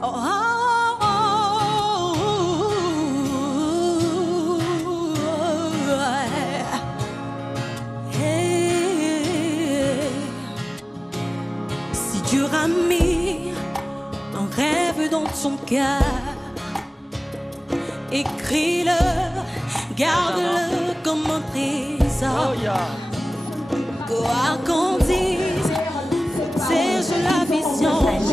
Si Dieu a mis un rêve dans son cœur, écris-le, garde-le comme un trésor. Quoi qu'on dise, c'est la vision avec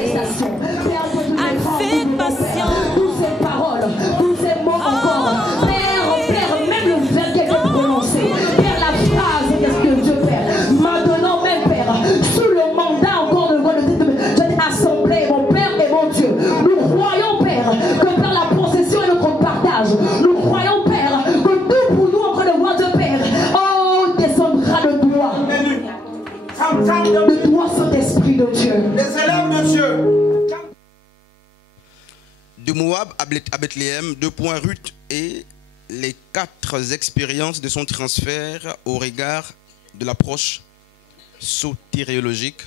patience. Toutes ces paroles, tous ces mots encore. Père, même le verbe qui est prononcé. Père, la phrase, qu'est-ce que Dieu fait. Maintenant, même Père, sous le mandat encore de cette assemblée, mon Père et mon Dieu, nous croyons, Père, que par la possession et notre partage, nous croyons, Père, que tout pour nous, en train de voir de Père, oh, descendra le doigt. Le doigt, Saint-Esprit de Dieu. Les élèves de Dieu. De Moab à Bethléem, 2 points Ruth et les 4 expériences de son transfert au regard de l'approche sotériologique.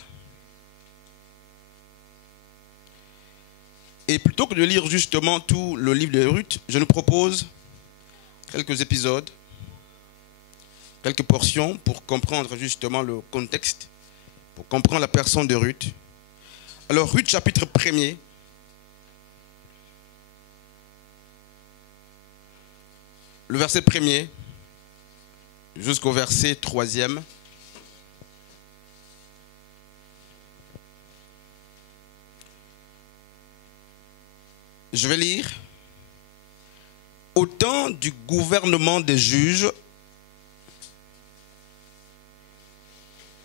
Et plutôt que de lire justement tout le livre de Ruth, je nous propose quelques épisodes, quelques portions pour comprendre justement le contexte, pour comprendre la personne de Ruth. Alors Ruth chapitre 1er, le verset 1er jusqu'au verset 3e. Je vais lire. Au temps du gouvernement des juges,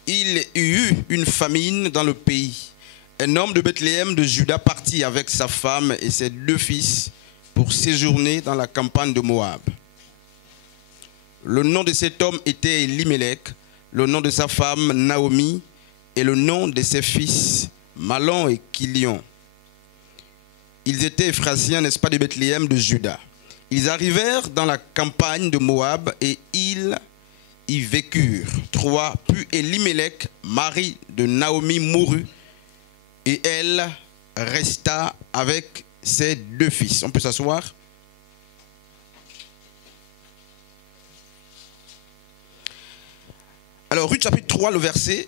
il y eut une famine dans le pays. Un homme de Bethléem de Juda partit avec sa femme et ses 2 fils pour séjourner dans la campagne de Moab. Le nom de cet homme était Elimelech, le nom de sa femme Naomi et le nom de ses fils Malon et Kilion. Ils étaient Éphrasiens, n'est-ce pas, de Bethléem de Juda. Ils arrivèrent dans la campagne de Moab et ils y vécurent. 3. Puis Elimelech, mari de Naomi, mourut et elle resta avec ses 2 fils. On peut s'asseoir. Alors, Ruth chapitre 3, le verset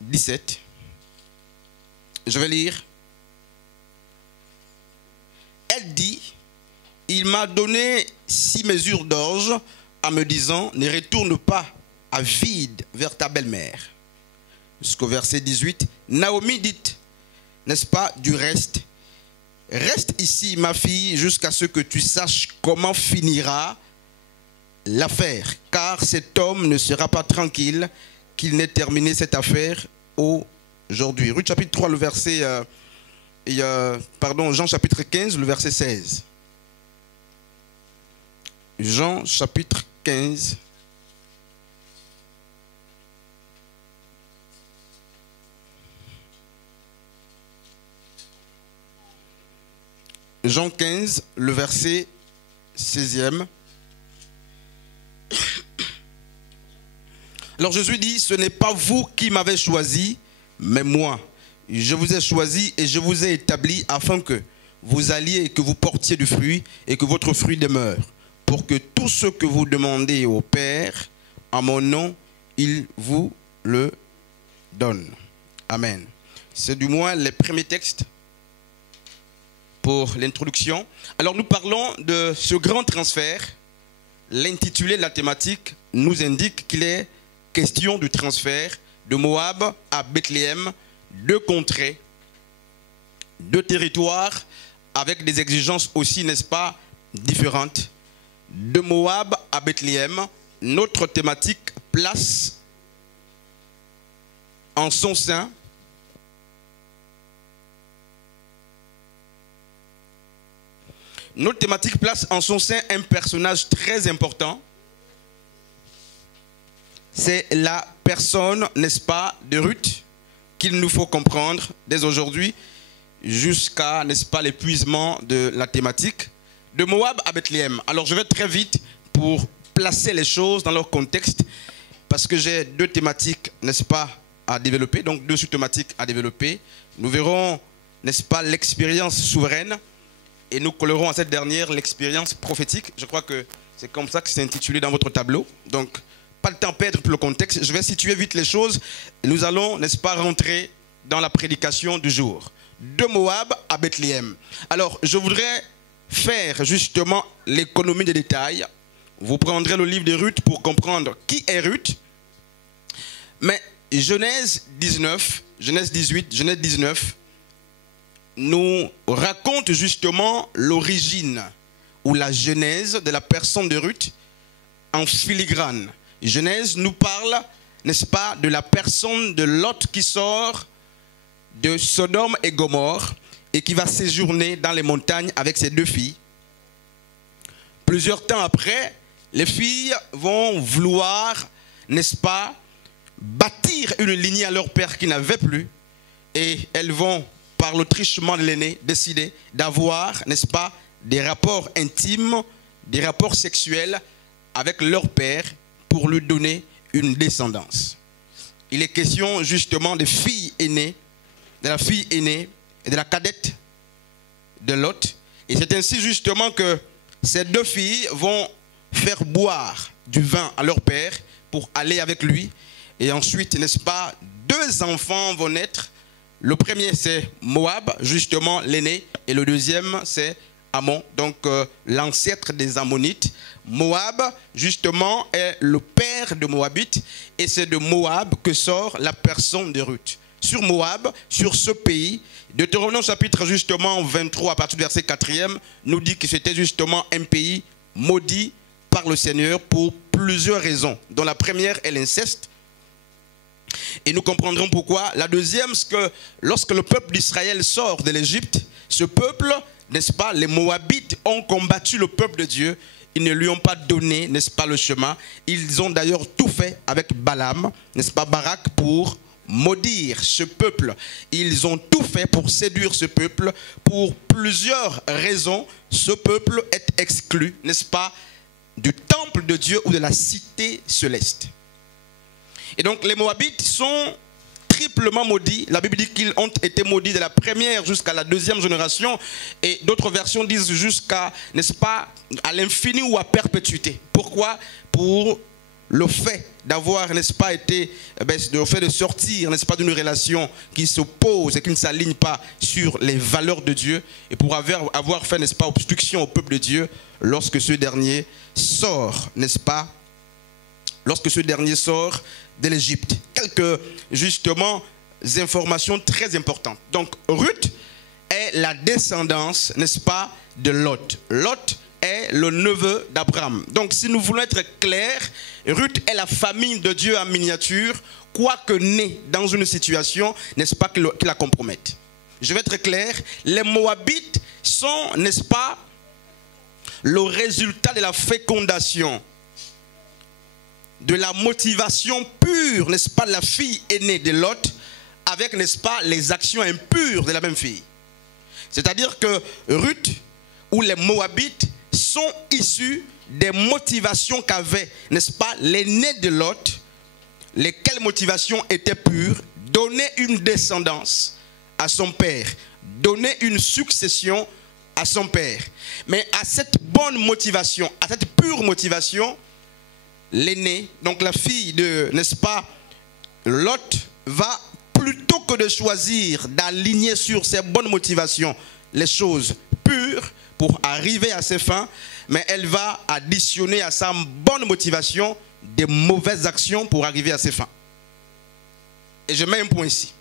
17. Je vais lire. Elle dit, il m'a donné 6 mesures d'orge en me disant, ne retourne pas à vide vers ta belle-mère. Jusqu'au verset 18. Naomi dit, n'est-ce pas, du reste, reste ici, ma fille, jusqu'à ce que tu saches comment finira l'affaire, car cet homme ne sera pas tranquille qu'il n'ait terminé cette affaire aujourd'hui. Ruth chapitre 3, le verset, Jean chapitre 15, le verset 16. Jean chapitre 15. Jean 15, le verset 16e. Alors Jésus dit, ce n'est pas vous qui m'avez choisi, mais moi. Je vous ai choisi et je vous ai établi afin que vous alliez et que vous portiez du fruit et que votre fruit demeure, pour que tout ce que vous demandez au Père, en mon nom, il vous le donne. Amen. C'est du moins les premiers textes pour l'introduction. Alors nous parlons de ce grand transfert. L'intitulé de la thématique nous indique qu'il est question du transfert de Moab à Bethléem, 2 contrées, 2 territoires avec des exigences aussi, n'est-ce pas, différentes. De Moab à Bethléem, notre thématique place en son sein un personnage très important. C'est la personne, n'est-ce pas, de Ruth, qu'il nous faut comprendre dès aujourd'hui jusqu'à, n'est-ce pas, l'épuisement de la thématique. De Moab à Bethléem. Alors je vais très vite pour placer les choses dans leur contexte parce que j'ai 2 thématiques, n'est-ce pas, à développer, donc 2 sous-thématiques à développer. Nous verrons n'est-ce pas, l'expérience souveraine. Et nous collerons à cette dernière l'expérience prophétique. Je crois que c'est comme ça que c'est intitulé dans votre tableau. Donc, pas le temps à perdre pour le contexte. Je vais situer vite les choses. Et nous allons, n'est-ce pas, rentrer dans la prédication du jour. De Moab à Bethléem. Alors, je voudrais faire justement l'économie des détails. Vous prendrez le livre de Ruth pour comprendre qui est Ruth. Mais Genèse 19, Genèse 18, Genèse 19 nous raconte justement l'origine ou la genèse de la personne de Ruth en filigrane. Genèse nous parle, n'est-ce pas, de la personne de Lot qui sort de Sodome et Gomorrhe et qui va séjourner dans les montagnes avec ses 2 filles. Plusieurs temps après, les filles vont vouloir, n'est-ce pas, bâtir une lignée à leur père qui n'avait plus, et elles vont, par le trichement de l'aîné, décider d'avoir, n'est-ce pas, des rapports intimes, des rapports sexuels avec leur père pour lui donner une descendance. Il est question justement des filles aînées, de la fille aînée et de la cadette de Lot. Et c'est ainsi justement que ces 2 filles vont faire boire du vin à leur père pour aller avec lui. Et ensuite, n'est-ce pas, 2 enfants vont naître. Le premier, c'est Moab, justement l'aîné. Et le deuxième, c'est Ammon, donc l'ancêtre des Ammonites. Moab, justement, est le père de Moabite. Et c'est de Moab que sort la personne de Ruth. Sur Moab, sur ce pays, Deutéronome chapitre justement 23, à partir du verset 4e, nous dit que c'était justement un pays maudit par le Seigneur pour plusieurs raisons, dont la première est l'inceste. Et nous comprendrons pourquoi. La deuxième, c'est que lorsque le peuple d'Israël sort de l'Égypte, ce peuple, n'est-ce pas, les Moabites ont combattu le peuple de Dieu. Ils ne lui ont pas donné, n'est-ce pas, le chemin. Ils ont d'ailleurs tout fait avec Balaam, n'est-ce pas, Barak, pour maudire ce peuple. Ils ont tout fait pour séduire ce peuple. Pour plusieurs raisons, ce peuple est exclu, n'est-ce pas, du temple de Dieu ou de la cité céleste. Et donc les Moabites sont triplement maudits. La Bible dit qu'ils ont été maudits de la première jusqu'à la 2e génération. Et d'autres versions disent jusqu'à, n'est-ce pas, à l'infini ou à perpétuité. Pourquoi? Pour le fait d'avoir, n'est-ce pas, été, le fait de sortir, n'est-ce pas, d'une relation qui s'oppose et qui ne s'aligne pas sur les valeurs de Dieu, et pour avoir fait, n'est-ce pas, obstruction au peuple de Dieu lorsque ce dernier sort, n'est-ce pas, lorsque ce dernier sort de l'Égypte. Quelques, justement, informations très importantes. Donc, Ruth est la descendance, n'est-ce pas, de Lot. Lot est le neveu d'Abraham. Donc, si nous voulons être clairs, Ruth est la famille de Dieu en miniature, quoique née dans une situation, n'est-ce pas, qui la compromette. Je vais être clair, les Moabites sont, n'est-ce pas, le résultat de la fécondation, de la motivation pure, n'est-ce pas, de la fille aînée de Lot, avec, n'est-ce pas, les actions impures de la même fille. C'est-à-dire que Ruth ou les Moabites sont issus des motivations qu'avait, n'est-ce pas, l'aîné de Lot, lesquelles motivations étaient pures, donner une descendance à son père, donner une succession à son père. Mais à cette bonne motivation, à cette pure motivation, l'aîné, donc la fille de, n'est-ce pas, Lot, va, plutôt que de choisir d'aligner sur ses bonnes motivations les choses pures pour arriver à ses fins, mais elle va additionner à sa bonne motivation des mauvaises actions pour arriver à ses fins. Et je mets un point ici.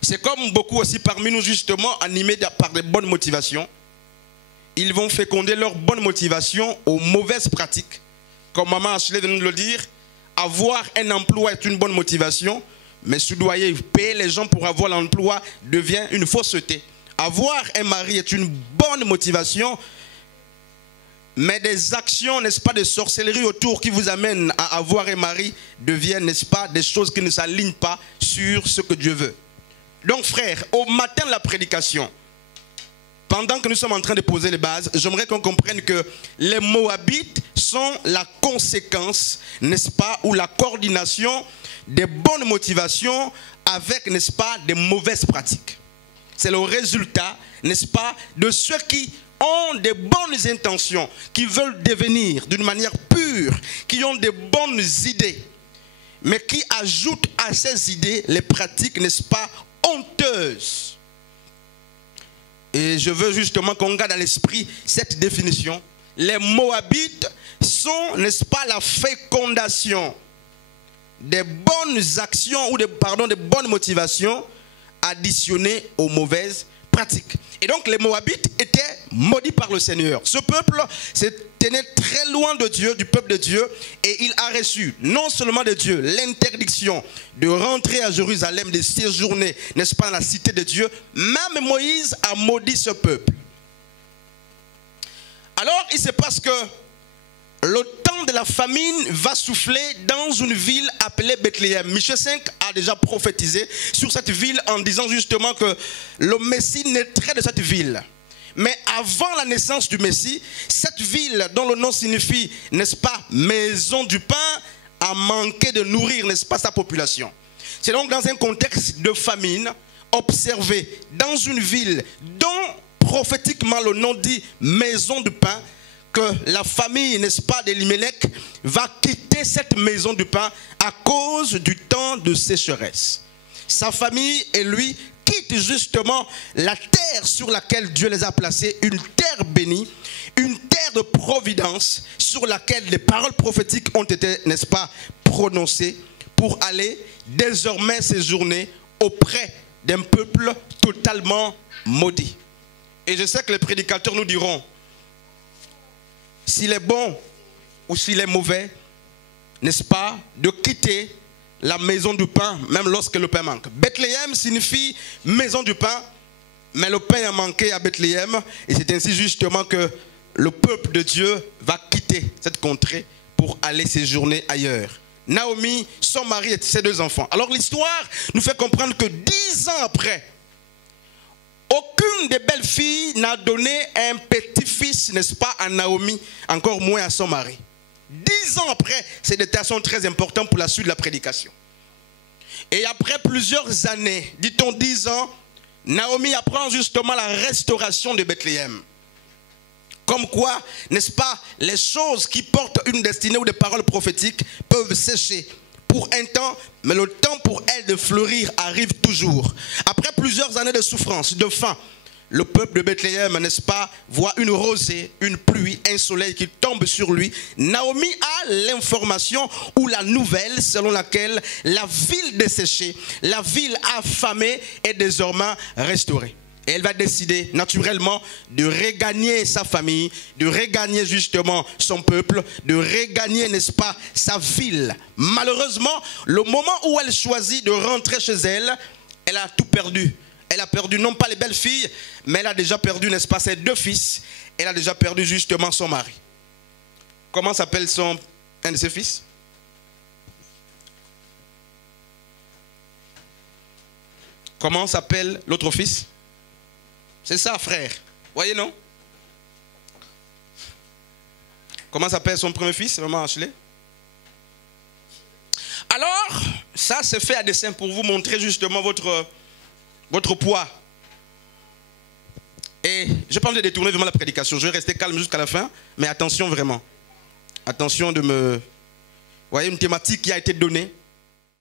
C'est comme beaucoup aussi parmi nous, justement, animés par des bonnes motivations. Ils vont féconder leur bonne motivation aux mauvaises pratiques. Comme maman Ashley vient de nous le dire, avoir un emploi est une bonne motivation, mais soudoyer, payer les gens pour avoir l'emploi devient une fausseté. Avoir un mari est une bonne motivation, mais des actions, n'est-ce pas, de sorcellerie autour qui vous amènent à avoir un mari deviennent, n'est-ce pas, des choses qui ne s'alignent pas sur ce que Dieu veut. Donc frère, au matin de la prédication, pendant que nous sommes en train de poser les bases, j'aimerais qu'on comprenne que les Moabites sont la conséquence, n'est-ce pas, ou la coordination des bonnes motivations avec, n'est-ce pas, des mauvaises pratiques. c'est le résultat, n'est-ce pas, de ceux qui ont des bonnes intentions, qui veulent devenir d'une manière pure, qui ont des bonnes idées, mais qui ajoutent à ces idées les pratiques, n'est-ce pas, honteuses. Et je veux justement qu'on garde à l'esprit cette définition. Les Moabites sont, n'est-ce pas, la fécondation des bonnes actions ou des bonnes motivations additionnées aux mauvaises pratiques. Et donc les Moabites étaient maudits par le Seigneur. Ce peuple se tenait très loin de Dieu, du peuple de Dieu, et il a reçu non seulement de Dieu l'interdiction de rentrer à Jérusalem, de séjourner, n'est-ce pas, dans la cité de Dieu, même Moïse a maudit ce peuple. Alors il se passe que le temps de la famine va souffler dans une ville appelée Bethléem. Michée 5 a déjà prophétisé sur cette ville en disant justement que le Messie naîtrait de cette ville. Mais avant la naissance du Messie, cette ville dont le nom signifie, n'est-ce pas, maison du pain, a manqué de nourrir, n'est-ce pas, sa population. C'est donc dans un contexte de famine observé dans une ville dont prophétiquement le nom dit maison du pain, que la famille, n'est-ce pas, d'Elimelech va quitter cette maison du pain à cause du temps de sécheresse. Sa famille et lui quittent justement la terre sur laquelle Dieu les a placés, une terre bénie, une terre de providence sur laquelle les paroles prophétiques ont été, n'est-ce pas, prononcées pour aller désormais séjourner auprès d'un peuple totalement maudit. Et je sais que les prédicateurs nous diront, s'il est bon ou s'il est mauvais, n'est-ce pas, de quitter la maison du pain, même lorsque le pain manque. Bethléem signifie maison du pain, mais le pain a manqué à Bethléem, et c'est ainsi justement que le peuple de Dieu va quitter cette contrée pour aller séjourner ailleurs. Naomi, son mari et ses 2 enfants. Alors l'histoire nous fait comprendre que 10 ans après, aucune des belles filles n'a donné un petit-fils, n'est-ce pas, à Naomi, encore moins à son mari. 10 ans après, ces détails sont très importants pour la suite de la prédication. Et après plusieurs années, dit-on 10 ans, Naomi apprend justement la restauration de Bethléem. Comme quoi, n'est-ce pas, les choses qui portent une destinée ou des paroles prophétiques peuvent sécher pour un temps, mais le temps pour elles de fleurir arrive toujours. Après plusieurs années de souffrance, de faim, le peuple de Bethléem, n'est-ce pas, voit une rosée, une pluie, un soleil qui tombe sur lui. Naomi a l'information ou la nouvelle selon laquelle la ville desséchée, la ville affamée est désormais restaurée. Et elle va décider naturellement de regagner sa famille, de regagner justement son peuple, de regagner, n'est-ce pas, sa ville. Malheureusement, le moment où elle choisit de rentrer chez elle, elle a tout perdu. Elle a perdu non pas les belles filles, mais elle a déjà perdu, n'est-ce pas, ses 2 fils. Elle a déjà perdu justement son mari. Comment s'appelle un de ses fils? Comment s'appelle l'autre fils? C'est ça, frère. Voyez, non? Comment s'appelle son premier fils, maman Ashley? Alors, ça c'est fait à dessein pour vous montrer justement votre poids. Et je pense de détourner vraiment la prédication. Je vais rester calme jusqu'à la fin, mais attention vraiment. Attention de me... Vous voyez, une thématique qui a été donnée.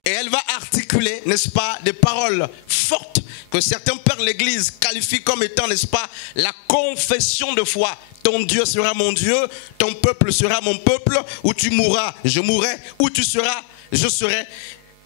Et elle va articuler, n'est-ce pas, des paroles fortes que certains pères de l'Église qualifient comme étant, n'est-ce pas, la confession de foi. Ton Dieu sera mon Dieu, ton peuple sera mon peuple, où tu mourras, je mourrai, où tu seras, je serai.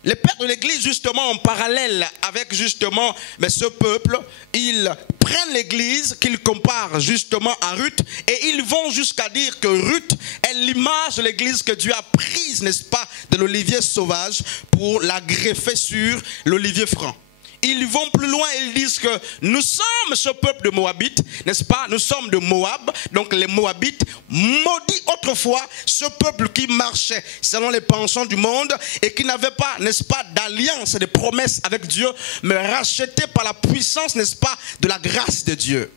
Les pères de l'Église, justement, en parallèle avec justement ce peuple, ils prennent l'Église qu'ils comparent justement à Ruth et ils vont jusqu'à dire que Ruth est l'image de l'Église que Dieu a prise, n'est-ce pas, de l'olivier sauvage pour la greffer sur l'olivier franc. Ils vont plus loin et ils disent que nous sommes ce peuple de Moabites, n'est-ce pas? Nous sommes de Moab, donc les Moabites, maudits autrefois, ce peuple qui marchait selon les penchants du monde et qui n'avait pas, n'est-ce pas, d'alliance et de promesses avec Dieu, mais racheté par la puissance, n'est-ce pas, de la grâce de Dieu.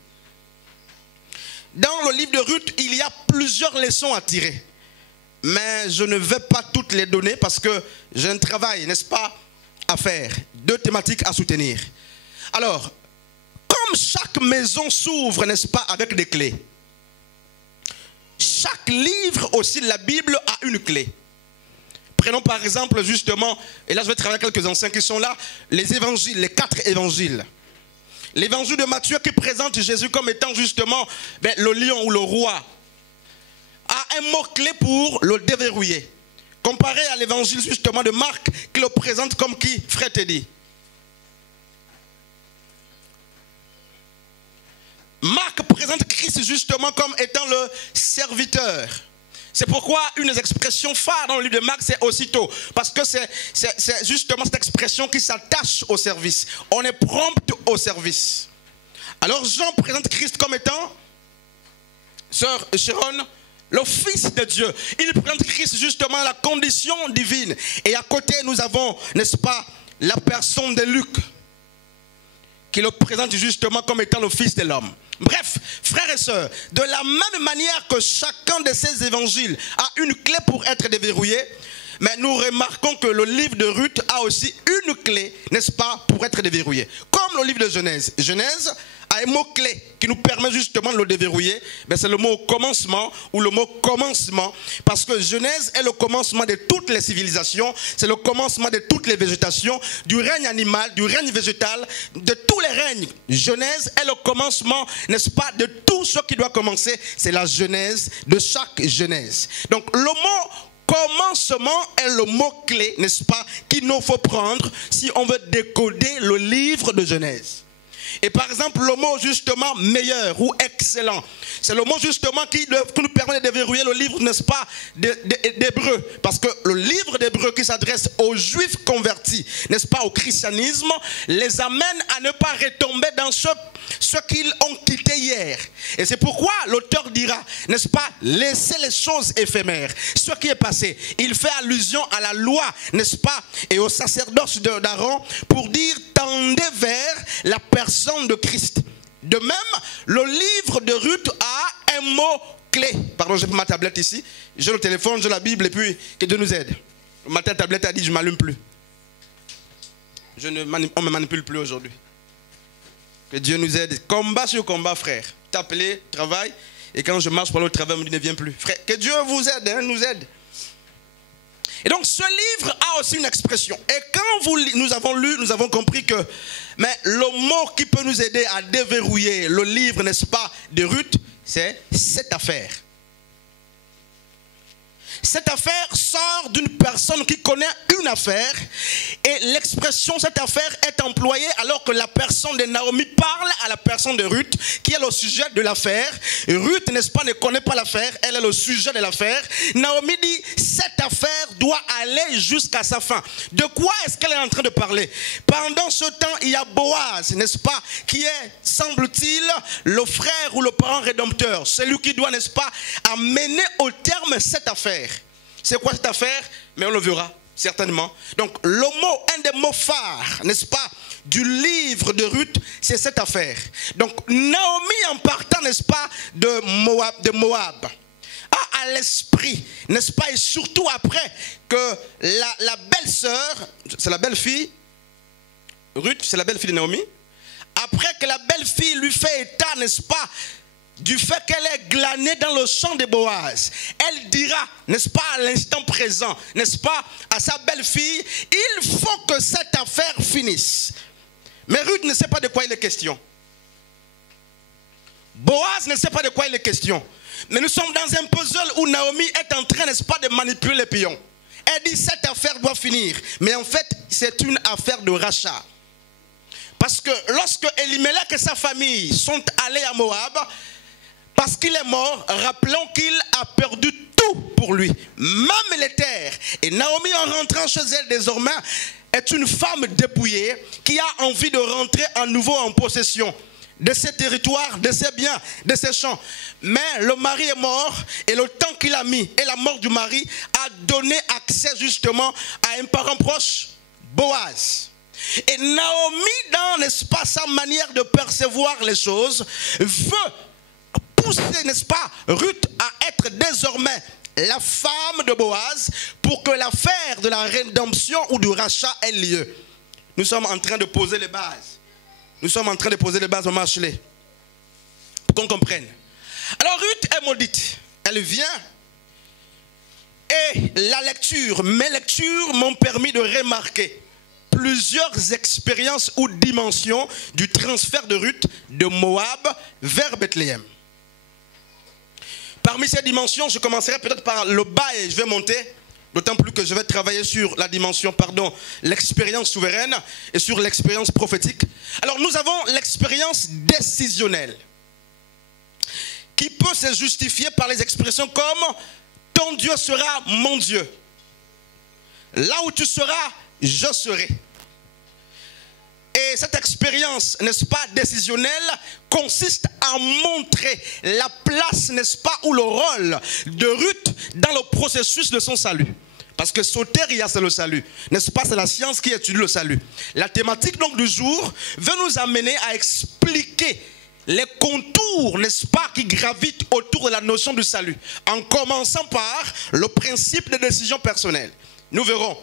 Dans le livre de Ruth, il y a plusieurs leçons à tirer. Mais je ne vais pas toutes les donner parce que j'ai un travail, n'est-ce pas, à faire, 2 thématiques à soutenir. Alors, comme chaque maison s'ouvre, n'est-ce pas, avec des clés, chaque livre aussi de la Bible a une clé. Prenons par exemple justement, et là je vais travailler avec quelques anciens qui sont là, les évangiles, les 4 évangiles. L'évangile de Matthieu qui présente Jésus comme étant justement le lion ou le roi, a un mot-clé pour le déverrouiller. Comparé à l'évangile justement de Marc qui le présente comme qui, frère Teddy? Marc présente Christ justement comme étant le serviteur. C'est pourquoi une des expressions phares dans le livre de Marc, c'est aussitôt. Parce que c'est justement cette expression qui s'attache au service. On est prompt au service. Alors Jean présente Christ comme étant, sœur Sharon, le Fils de Dieu. Il présente Christ justement la condition divine. Et à côté, nous avons, n'est-ce pas, la personne de Luc, qui le présente justement comme étant le Fils de l'homme. Bref, frères et sœurs, de la même manière que chacun de ces évangiles a une clé pour être déverrouillé, mais nous remarquons que le livre de Ruth a aussi une clé, n'est-ce pas, pour être déverrouillé. Comme le livre de Genèse. Genèse a un mot-clé qui nous permet justement de le déverrouiller. C'est le mot commencement ou le mot commencement. Parce que Genèse est le commencement de toutes les civilisations. C'est le commencement de toutes les végétations, du règne animal, du règne végétal, de tous les règnes. Genèse est le commencement, n'est-ce pas, de tout ce qui doit commencer. C'est la genèse de chaque genèse. Donc le mot commencement est le mot-clé, n'est-ce pas, qu'il nous faut prendre si on veut décoder le livre de Genèse. Et par exemple, le mot justement meilleur ou excellent, c'est le mot justement qui nous permet de déverrouiller le livre, n'est-ce pas, d'Hébreu. Parce que le livre d'Hébreu qui s'adresse aux Juifs convertis, n'est-ce pas, au christianisme, les amène à ne pas retomber dans ce qu'ils ont quitté hier. Et c'est pourquoi l'auteur dira, n'est-ce pas, laissez les choses éphémères. Ce qui est passé, il fait allusion à la loi, n'est-ce pas, et au sacerdoce d'Aaron pour dire, tendez vers la personne de Christ. De même, le livre de Ruth a un mot clé. Pardon, j'ai ma tablette ici. J'ai le téléphone, j'ai la Bible et puis que Dieu nous aide. Le matin, la tablette a dit, je ne m'allume plus. On ne me manipule plus aujourd'hui. Que Dieu nous aide. Combat sur combat, frère. T'appeler, travail. Et quand je marche pour le travail, on me dit, ne viens plus. Frère, que Dieu vous aide, hein, nous aide. Et donc ce livre a aussi une expression. Et quand nous avons lu, nous avons compris que le mot qui peut nous aider à déverrouiller le livre, n'est-ce pas, de Ruth, c'est cette affaire. Cette affaire sort d'une personne qui connaît une affaire et l'expression cette affaire est employée alors que la personne de Naomi parle à la personne de Ruth qui est le sujet de l'affaire. Ruth, n'est-ce pas, ne connaît pas l'affaire, elle est le sujet de l'affaire. Naomi dit cette affaire doit aller jusqu'à sa fin. De quoi est-ce qu'elle est en train de parler? Pendant ce temps, il y a Boaz, n'est-ce pas, qui est, semble-t-il, le frère ou le parent rédempteur, celui qui doit, n'est-ce pas, amener au terme cette affaire. C'est quoi cette affaire? Mais on le verra certainement. Donc le mot, un des mots phares, n'est-ce pas, du livre de Ruth, c'est cette affaire. Donc Naomi, en partant, n'est-ce pas, de Moab, a à l'esprit, n'est-ce pas, et surtout après que la belle-sœur, c'est la belle-fille, Ruth, c'est la belle-fille de Naomi, après que la belle-fille lui fait état, n'est-ce pas, du fait qu'elle est glanée dans le champ de Boaz, elle dira, n'est-ce pas, à l'instant présent, n'est-ce pas, à sa belle-fille, il faut que cette affaire finisse. Mais Ruth ne sait pas de quoi il est question. Boaz ne sait pas de quoi il est question. Mais nous sommes dans un puzzle où Naomi est en train, n'est-ce pas, de manipuler les pions. Elle dit cette affaire doit finir. Mais en fait, c'est une affaire de rachat. Parce que lorsque Elimelech et sa famille sont allés à Moab, parce qu'il est mort, rappelons qu'il a perdu tout pour lui, même les terres. Et Naomi, en rentrant chez elle désormais, est une femme dépouillée qui a envie de rentrer à nouveau en possession de ses territoires, de ses biens, de ses champs. Mais le mari est mort et le temps qu'il a mis et la mort du mari a donné accès justement à un parent proche, Boaz. Et Naomi, dans, n'est-ce pas, sa manière de percevoir les choses, veut pousser, n'est-ce pas, Ruth à être désormais la femme de Boaz pour que l'affaire de la rédemption ou du rachat ait lieu. Nous sommes en train de poser les bases. Nous sommes en train de poser les bases au marché. Pour qu'on comprenne. Alors Ruth est maudite. Elle vient. Et mes lectures m'ont permis de remarquer plusieurs expériences ou dimensions du transfert de Ruth de Moab vers Bethléem. Parmi ces dimensions, je commencerai peut-être par le bas et je vais monter, d'autant plus que je vais travailler sur la dimension, l'expérience souveraine et sur l'expérience prophétique. Alors nous avons l'expérience décisionnelle qui peut se justifier par les expressions comme « ton Dieu sera mon Dieu ». Là où tu seras, je serai. Et cette expérience, n'est-ce pas, décisionnelle, consiste à montrer la place, n'est-ce pas, ou le rôle de Ruth dans le processus de son salut. Parce que sotéria, c'est le salut. N'est-ce pas, c'est la science qui étudie le salut. La thématique donc du jour veut nous amener à expliquer les contours, n'est-ce pas, qui gravitent autour de la notion du salut. En commençant par le principe de décision personnelle. Nous verrons.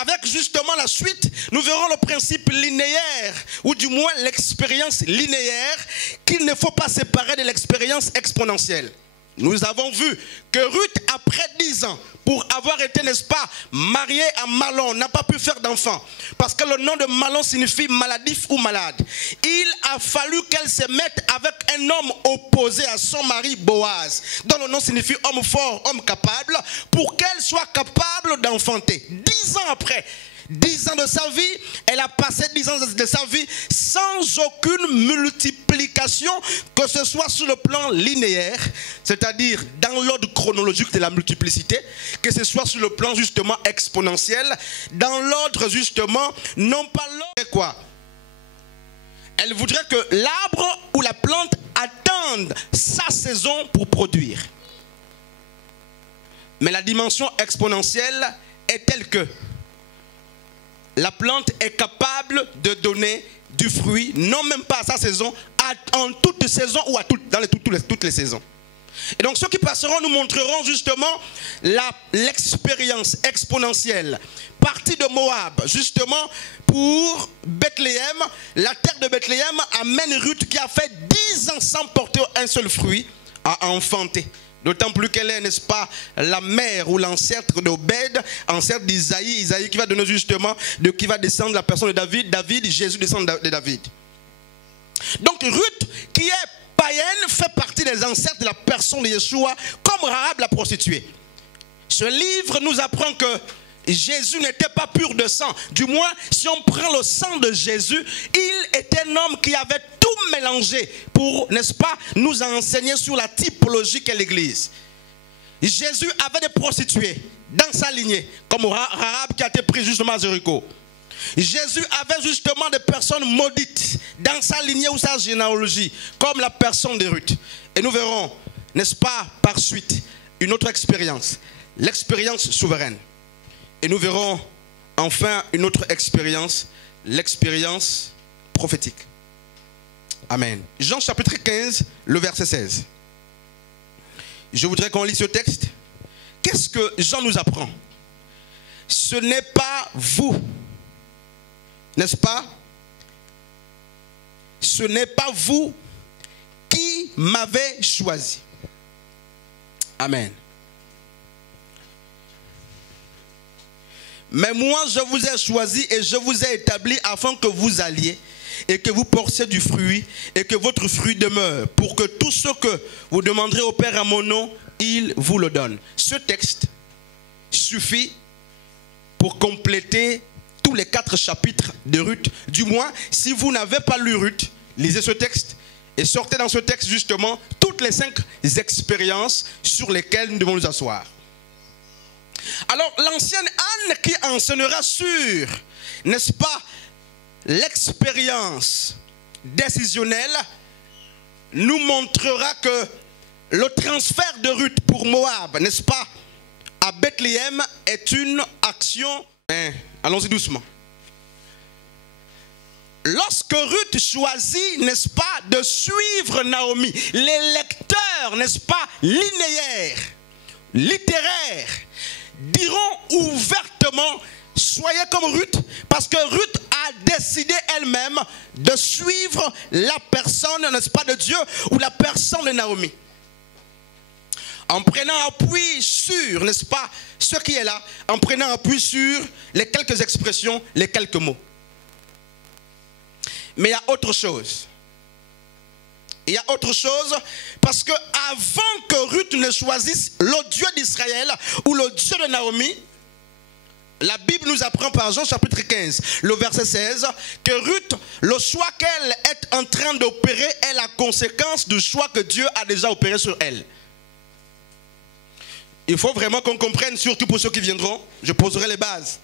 Avec justement la suite, nous verrons le principe linéaire, ou du moins l'expérience linéaire, qu'il ne faut pas séparer de l'expérience exponentielle. Nous avons vu que Ruth, après 10 ans, pour avoir été, n'est-ce pas, mariée à Mahlon, n'a pas pu faire d'enfant. Parce que le nom de Mahlon signifie maladif ou malade. Il a fallu qu'elle se mette avec un homme opposé à son mari Boaz, dont le nom signifie homme fort, homme capable, pour qu'elle soit capable d'enfanter. 10 ans après, 10 ans de sa vie, elle a passé 10 ans de sa vie sans aucune multiplication, que ce soit sur le plan linéaire, c'est-à-dire dans l'ordre chronologique de la multiplicité, que ce soit sur le plan justement exponentiel, dans l'ordre justement, non pas l'ordre quoi. Elle voudrait que l'arbre ou la plante attende sa saison pour produire. Mais la dimension exponentielle est telle que la plante est capable de donner du fruit, non même pas à sa saison, en toute saison ou dans toutes les saisons. Et donc ceux qui passeront nous montreront justement l'expérience exponentielle. Partie de Moab, justement pour Bethléem, la terre de Bethléem amène Ruth qui a fait 10 ans sans porter un seul fruit à enfanter. D'autant plus qu'elle est, n'est-ce pas, la mère ou l'ancêtre d'Obed, ancêtre d'Isaïe, Isaïe qui va donner justement, qui va descendre la personne de David, Jésus descend de David. Donc Ruth, qui est païenne, fait partie des ancêtres de la personne de Yeshua, comme Rahab la prostituée. Ce livre nous apprend que Jésus n'était pas pur de sang. Du moins, si on prend le sang de Jésus, il était un homme qui avait tout mélangé pour, n'est-ce pas, nous enseigner sur la typologie qu'est l'Église. Jésus avait des prostituées dans sa lignée, comme Rahab qui a été pris justement à Jéricho. Jésus avait justement des personnes maudites dans sa lignée ou sa généalogie, comme la personne de Ruth. Et nous verrons, n'est-ce pas, par suite, une autre expérience, l'expérience souveraine. Et nous verrons enfin une autre expérience, l'expérience prophétique. Amen. Jean chapitre 15, le verset 16. Je voudrais qu'on lise ce texte. Qu'est-ce que Jean nous apprend? Ce n'est pas vous, n'est-ce pas? Ce n'est pas vous qui m'avez choisi. Amen. Mais moi, je vous ai choisi et je vous ai établi afin que vous alliez et que vous portiez du fruit et que votre fruit demeure, pour que tout ce que vous demanderez au Père à mon nom, il vous le donne. Ce texte suffit pour compléter tous les 4 chapitres de Ruth. Du moins, si vous n'avez pas lu Ruth, lisez ce texte et sortez dans ce texte justement toutes les 5 expériences sur lesquelles nous devons nous asseoir. Alors, l'ancienne Anne qui enseignera sur, n'est-ce pas, l'expérience décisionnelle, nous montrera que le transfert de Ruth pour Moab, n'est-ce pas, à Bethléem est une action. Allons-y doucement. Lorsque Ruth choisit, n'est-ce pas, de suivre Naomi, les lecteurs, n'est-ce pas, linéaires, littéraires, diront ouvertement, soyez comme Ruth, parce que Ruth a décidé elle-même de suivre la personne, n'est-ce pas, de Dieu ou la personne de Naomi. En prenant appui sur, n'est-ce pas, ce qui est là, en prenant appui sur les quelques expressions, les quelques mots. Mais il y a autre chose. Il y a autre chose, parce que avant que Ruth ne choisisse le Dieu d'Israël ou le Dieu de Naomi, la Bible nous apprend par Jean chapitre 15, le verset 16, que Ruth, le choix qu'elle est en train d'opérer est la conséquence du choix que Dieu a déjà opéré sur elle. Il faut vraiment qu'on comprenne, surtout pour ceux qui viendront, je poserai les bases.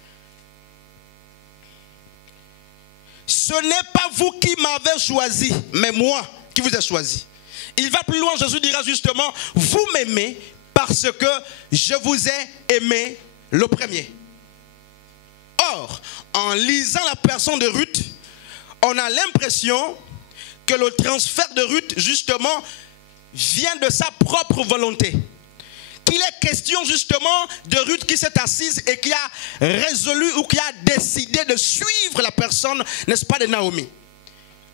Ce n'est pas vous qui m'avez choisi, mais moi qui vous ai choisi. Il va plus loin, Jésus dira justement, vous m'aimez parce que je vous ai aimé le premier. Or, en lisant la personne de Ruth, on a l'impression que le transfert de Ruth, justement, vient de sa propre volonté. Qu'il est question justement de Ruth qui s'est assise et qui a résolu ou qui a décidé de suivre la personne, n'est-ce pas, de Naomi.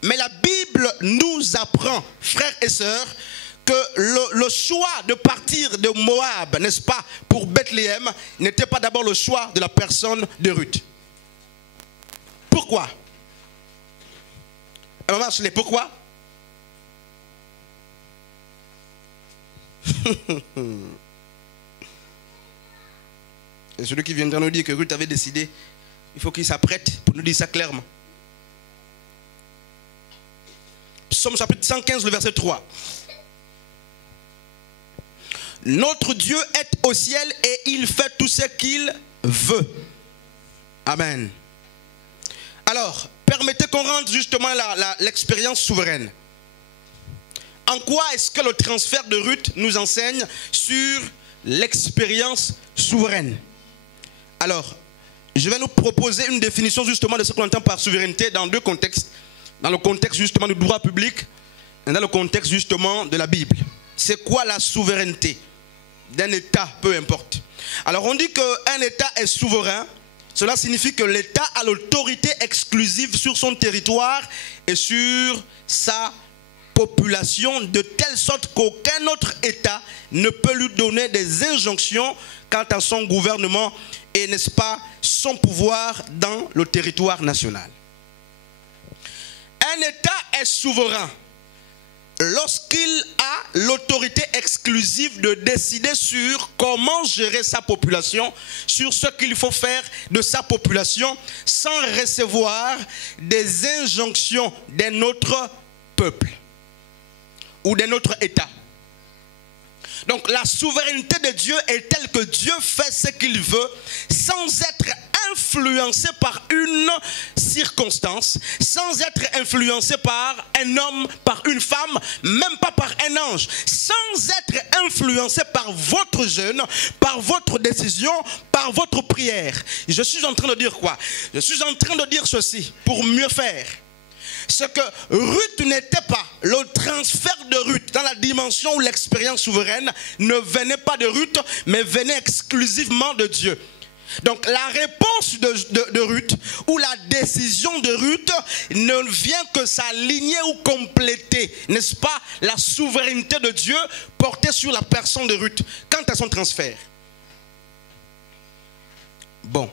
Mais la Bible nous apprend, frères et sœurs, que le choix de partir de Moab, n'est-ce pas, pour Bethléem, n'était pas d'abord le choix de la personne de Ruth. Pourquoi? Maman Ashley, pourquoi? Et celui qui viendra nous dire que Ruth avait décidé, il faut qu'il s'apprête pour nous dire ça clairement. Psaume chapitre 115, le verset 3. Notre Dieu est au ciel et il fait tout ce qu'il veut. Amen. Alors, permettez qu'on rentre justement l'expérience souveraine. En quoi est-ce que le transfert de Ruth nous enseigne sur l'expérience souveraine? Alors, je vais nous proposer une définition justement de ce qu'on entend par souveraineté dans deux contextes. Dans le contexte justement du droit public et dans le contexte justement de la Bible. C'est quoi la souveraineté d'un État, peu importe. Alors on dit qu'un État est souverain. Cela signifie que l'État a l'autorité exclusive sur son territoire et sur sa population, de telle sorte qu'aucun autre État ne peut lui donner des injonctions quant à son gouvernement et, n'est-ce pas, son pouvoir dans le territoire national. Un État est souverain lorsqu'il a l'autorité exclusive de décider sur comment gérer sa population, sur ce qu'il faut faire de sa population, sans recevoir des injonctions d'un autre peuple ou d'un autre État. Donc la souveraineté de Dieu est telle que Dieu fait ce qu'il veut sans être influencé par une circonstance, sans être influencé par un homme, par une femme, même pas par un ange, sans être influencé par votre jeûne, par votre décision, par votre prière. Je suis en train de dire quoi? Je suis en train de dire ceci pour mieux faire. C'est que Ruth n'était pas, le transfert de Ruth dans la dimension où l'expérience souveraine ne venait pas de Ruth, mais venait exclusivement de Dieu. Donc la réponse de Ruth ou la décision de Ruth ne vient que s'aligner ou compléter, n'est-ce pas, la souveraineté de Dieu portée sur la personne de Ruth quant à son transfert. Bon,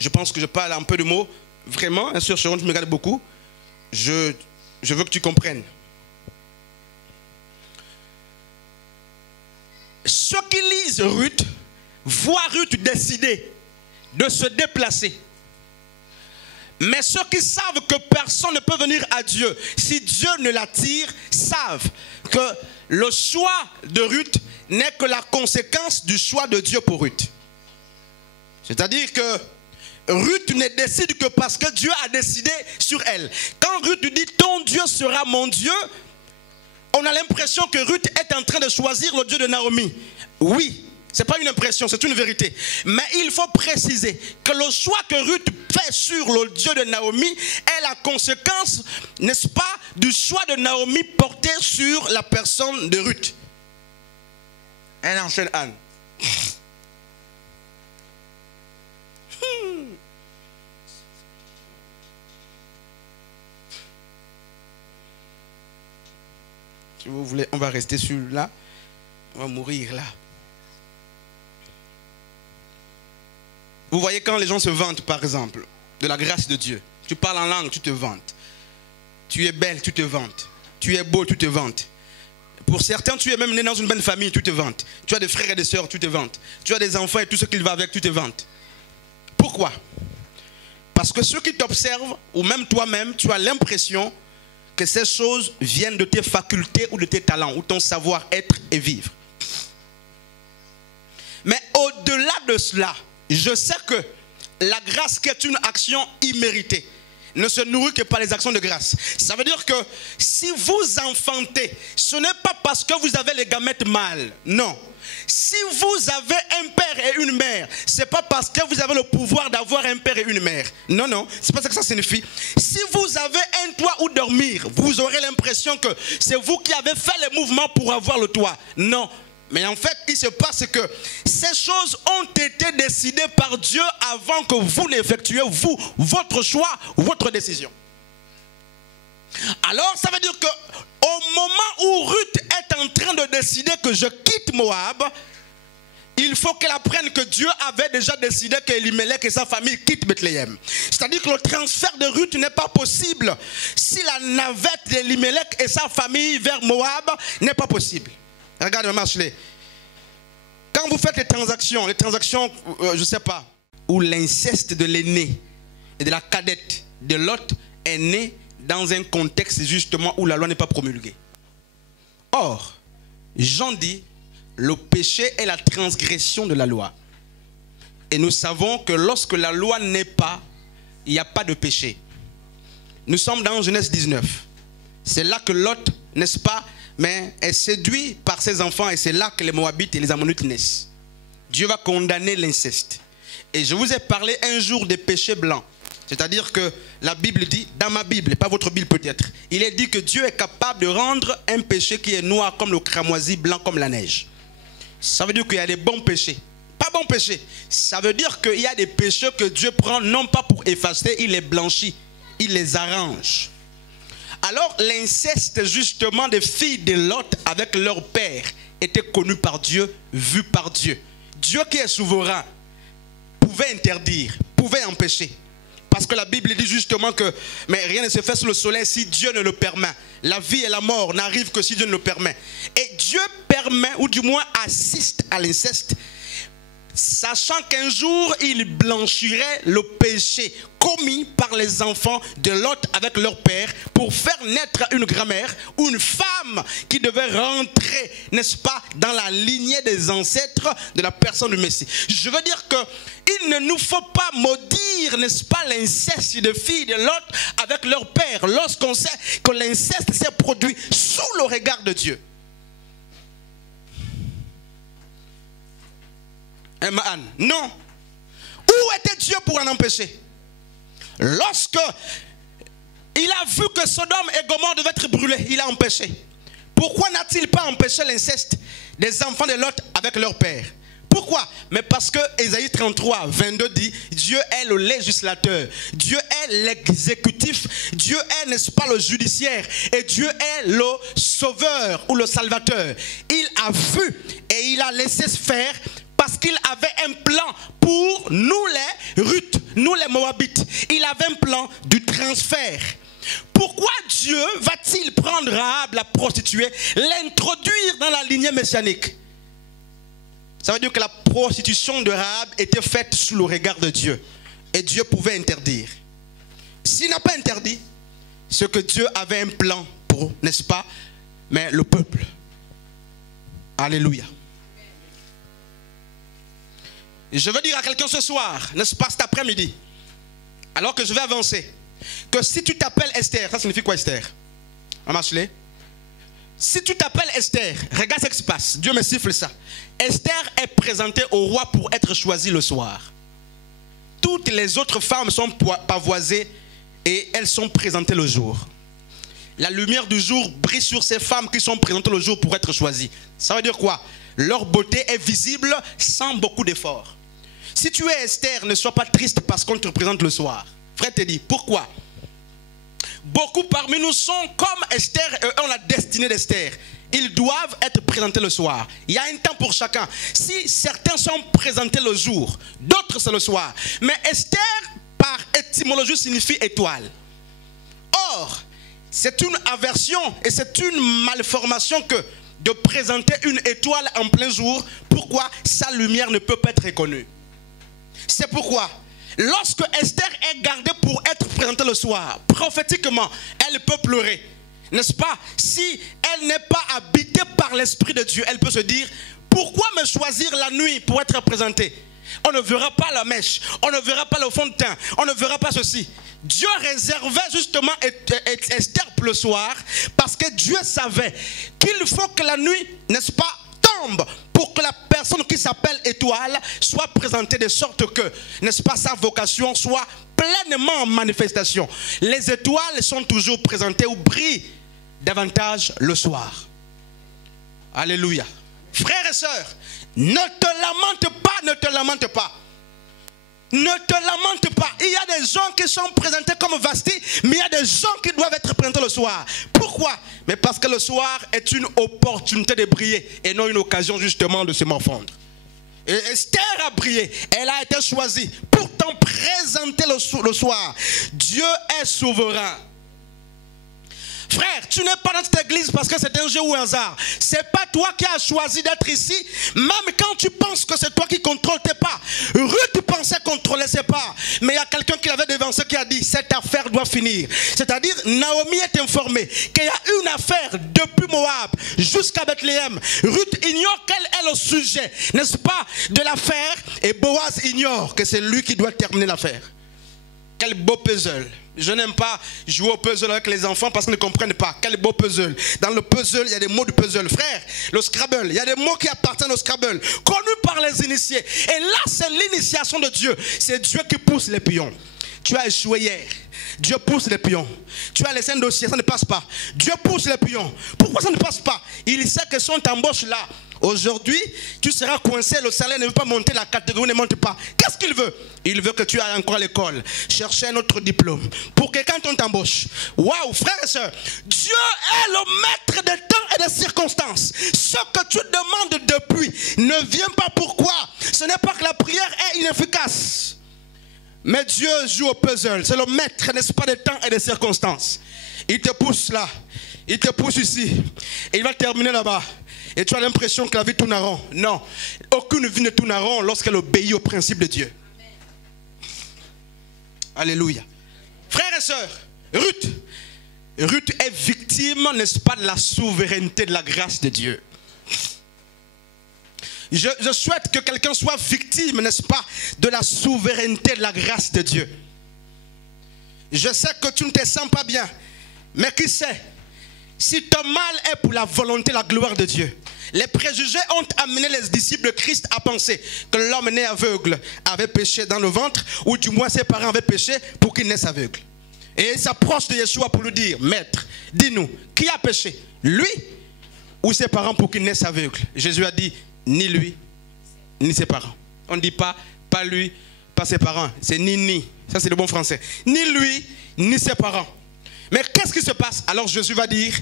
je pense que je parle un peu de mots, vraiment, hein, sur Sharon, tu me regardes beaucoup. Je veux que tu comprennes. Ceux qui lisent Ruth voient Ruth décider de se déplacer. Mais ceux qui savent que personne ne peut venir à Dieu si Dieu ne l'attire, savent que le choix de Ruth n'est que la conséquence du choix de Dieu pour Ruth. C'est-à-dire que Ruth ne décide que parce que Dieu a décidé sur elle. Quand Ruth dit « ton Dieu sera mon Dieu », on a l'impression que Ruth est en train de choisir le Dieu de Naomi. Oui, ce n'est pas une impression, c'est une vérité. Mais il faut préciser que le choix que Ruth fait sur le Dieu de Naomi est la conséquence, n'est-ce pas, du choix de Naomi porté sur la personne de Ruth. Elle enchaîne Anne. Si vous voulez, on va rester sur là. On va mourir là. Vous voyez quand les gens se vantent, par exemple, de la grâce de Dieu. Tu parles en langue, tu te vantes. Tu es belle, tu te vantes. Tu es beau, tu te vantes. Pour certains, tu es même né dans une bonne famille, tu te vantes. Tu as des frères et des sœurs, tu te vantes. Tu as des enfants et tout ce qui va avec, tu te vantes. Pourquoi? Parce que ceux qui t'observent, ou même toi-même, tu as l'impression que ces choses viennent de tes facultés ou de tes talents, ou ton savoir-être et vivre. Mais au-delà de cela, je sais que la grâce qui est une action imméritée ne se nourrit que par les actions de grâce. Ça veut dire que si vous enfantez, ce n'est pas parce que vous avez les gamètes mâles. Non. Si vous avez un père et une mère, ce n'est pas parce que vous avez le pouvoir d'avoir un père et une mère. Non, non, c'est pas ça que ça signifie. Si vous avez un toit où dormir, vous aurez l'impression que c'est vous qui avez fait les mouvements pour avoir le toit. Non. Mais en fait, il se passe que ces choses ont été décidées par Dieu avant que vous n'effectuiez, vous, votre choix, votre décision. Alors, ça veut dire que au moment où Ruth est en train de décider que je quitte Moab, il faut qu'elle apprenne que Dieu avait déjà décidé qu'Elimelech et sa famille quittent Bethléem. C'est-à-dire que le transfert de Ruth n'est pas possible si la navette d'Elimelech et sa famille vers Moab n'est pas possible. Regarde, Marchelé. Quand vous faites les transactions, je ne sais pas, où l'inceste de l'aîné et de la cadette de Lot est né dans un contexte justement où la loi n'est pas promulguée. Or, Jean dit, le péché est la transgression de la loi. Et nous savons que lorsque la loi n'est pas, il n'y a pas de péché. Nous sommes dans Genèse 19. C'est là que Lot, n'est-ce pas, mais est séduit par ses enfants et c'est là que les Moabites et les Ammonites naissent. Dieu va condamner l'inceste. Et je vous ai parlé un jour des péchés blancs. C'est-à-dire que la Bible dit, dans ma Bible, pas votre Bible peut-être, il est dit que Dieu est capable de rendre un péché qui est noir comme le cramoisi, blanc comme la neige. Ça veut dire qu'il y a des bons péchés. Pas bons péchés. Ça veut dire qu'il y a des péchés que Dieu prend non pas pour effacer, il les blanchit, il les arrange. Alors l'inceste justement des filles de Lot avec leur père était connu par Dieu, vu par Dieu. Dieu qui est souverain pouvait interdire, pouvait empêcher. Parce que la Bible dit justement que mais rien ne se fait sous le soleil si Dieu ne le permet. La vie et la mort n'arrivent que si Dieu ne le permet. Et Dieu permet, ou du moins assiste à l'inceste, sachant qu'un jour il blanchirait le péché commis par les enfants de Lot avec leur père pour faire naître une grand-mère ou une femme qui devait rentrer, n'est-ce pas, dans la lignée des ancêtres de la personne du Messie. Je veux dire que il ne nous faut pas maudire, n'est-ce pas, l'inceste des filles de Lot avec leur père lorsqu'on sait que l'inceste s'est produit sous le regard de Dieu. Non. Où était Dieu pour en empêcher? Lorsque il a vu que Sodome et Gomorrhe devaient être brûlés, il a empêché. Pourquoi n'a-t-il pas empêché l'inceste des enfants de Lot avec leur père? Pourquoi? Mais parce que Ésaïe 33, 22 dit, Dieu est le législateur, Dieu est l'exécutif, Dieu est, n'est-ce pas, le judiciaire, et Dieu est le sauveur ou le salvateur. Il a vu et il a laissé se faire parce qu'il avait un plan pour nous les Ruth, nous les Moabites. Il avait un plan du transfert. Pourquoi Dieu va-t-il prendre Rahab, la prostituée, l'introduire dans la lignée messianique? Ça veut dire que la prostitution de Rahab était faite sous le regard de Dieu. Et Dieu pouvait interdire. S'il n'a pas interdit, c'est que Dieu avait un plan pour, n'est-ce pas, mais le peuple. Alléluia. Je veux dire à quelqu'un ce soir, n'est-ce pas, cet après-midi, alors que je vais avancer, que si tu t'appelles Esther, ça signifie quoi Esther? Marchelé? Si tu t'appelles Esther, regarde ce qui se passe. Dieu me siffle ça. Esther est présentée au roi pour être choisie le soir. Toutes les autres femmes sont pavoisées et elles sont présentées le jour. La lumière du jour brille sur ces femmes qui sont présentées le jour pour être choisies. Ça veut dire quoi? Leur beauté est visible sans beaucoup d'efforts. Si tu es Esther, ne sois pas triste parce qu'on te présente le soir. Frère te dit, pourquoi? beaucoup parmi nous sont comme Esther et ont la destinée d'Esther. Ils doivent être présentés le soir. Il y a un temps pour chacun. Si certains sont présentés le jour, d'autres c'est le soir. Mais Esther, par étymologie, signifie étoile. Or, c'est une aversion et c'est une malformation que de présenter une étoile en plein jour. Pourquoi? Sa lumière ne peut pas être reconnue. C'est pourquoi, lorsque Esther est gardée pour être présentée le soir, prophétiquement, elle peut pleurer. N'est-ce pas? Si elle n'est pas habitée par l'Esprit de Dieu, elle peut se dire, pourquoi me choisir la nuit pour être présentée? On ne verra pas la mèche, on ne verra pas le fond de teint, on ne verra pas ceci. Dieu réservait justement Esther pour le soir parce que Dieu savait qu'il faut que la nuit, n'est-ce pas, tombe pour que la personne qui s'appelle étoile soit présentée de sorte que, n'est-ce pas, sa vocation soit pleinement en manifestation. Les étoiles sont toujours présentées ou brillent davantage le soir. Alléluia. Frères et sœurs, ne te lamente pas, ne te lamente pas. Ne te lamente pas. Il y a des gens qui sont présentés comme vastis, mais il y a des gens qui doivent être présentés le soir. Pourquoi? Mais parce que le soir est une opportunité de briller et non une occasion justement de se morfondre. Et Esther a brillé, elle a été choisie pour t'en présenter le soir. Dieu est souverain. Frère, tu n'es pas dans cette église parce que c'est un jeu ou un hasard. C'est pas toi qui as choisi d'être ici. Même quand tu penses que c'est toi qui contrôles tes pas. Ruth pensait contrôler ses pas. Mais il y a quelqu'un qui l'avait devancé qui a dit, cette affaire doit finir. C'est-à-dire, Naomi est informée qu'il y a une affaire depuis Moab jusqu'à Bethléem. Ruth ignore quel est le sujet, n'est-ce pas, de l'affaire. Et Boaz ignore que c'est lui qui doit terminer l'affaire. Quel beau puzzle. Je n'aime pas jouer au puzzle avec les enfants parce qu'ils ne comprennent pas. Quel beau puzzle. Dans le puzzle, il y a des mots du puzzle. Frère, le Scrabble, il y a des mots qui appartiennent au Scrabble, connus par les initiés. Et là, c'est l'initiation de Dieu. C'est Dieu qui pousse les pions. Tu as échoué hier. Dieu pousse les pions. Tu as laissé un dossier, ça ne passe pas. Dieu pousse les pions. Pourquoi ça ne passe pas? Il sait que si on t'embauche là, aujourd'hui, tu seras coincé, le salaire ne veut pas monter, la catégorie ne monte pas. Qu'est-ce qu'il veut? Il veut que tu ailles encore à l'école, chercher un autre diplôme. Pour que quand on t'embauche, waouh, frère et soeur, Dieu est le maître des temps et des circonstances. Ce que tu demandes depuis ne vient pas pourquoi. Ce n'est pas que la prière est inefficace. Mais Dieu joue au puzzle. C'est le maître, n'est-ce pas, des temps et des circonstances. Il te pousse là, il te pousse ici, et il va terminer là-bas. Et tu as l'impression que la vie tourne à rond. Non, aucune vie ne tourne à rond lorsqu'elle obéit au principe de Dieu. Alléluia. Frères et sœurs, Ruth est victime, n'est-ce pas, de la souveraineté de la grâce de Dieu. Je souhaite que quelqu'un soit victime, n'est-ce pas, de la souveraineté de la grâce de Dieu. Je sais que tu ne te sens pas bien, mais qui sait, si ton mal est pour la volonté, la gloire de Dieu. Les préjugés ont amené les disciples de Christ à penser que l'homme né aveugle avait péché dans le ventre, ou du moins ses parents avaient péché pour qu'il naisse aveugle. Et il s'approche de Yeshua pour lui dire, maître, dis-nous, qui a péché, lui ou ses parents pour qu'il naisse aveugle? Jésus a dit, ni lui, ni ses parents. On ne dit pas lui, pas ses parents. C'est ni. Ça c'est le bon français. Ni lui, ni ses parents. Mais qu'est-ce qui se passe? Alors Jésus va dire,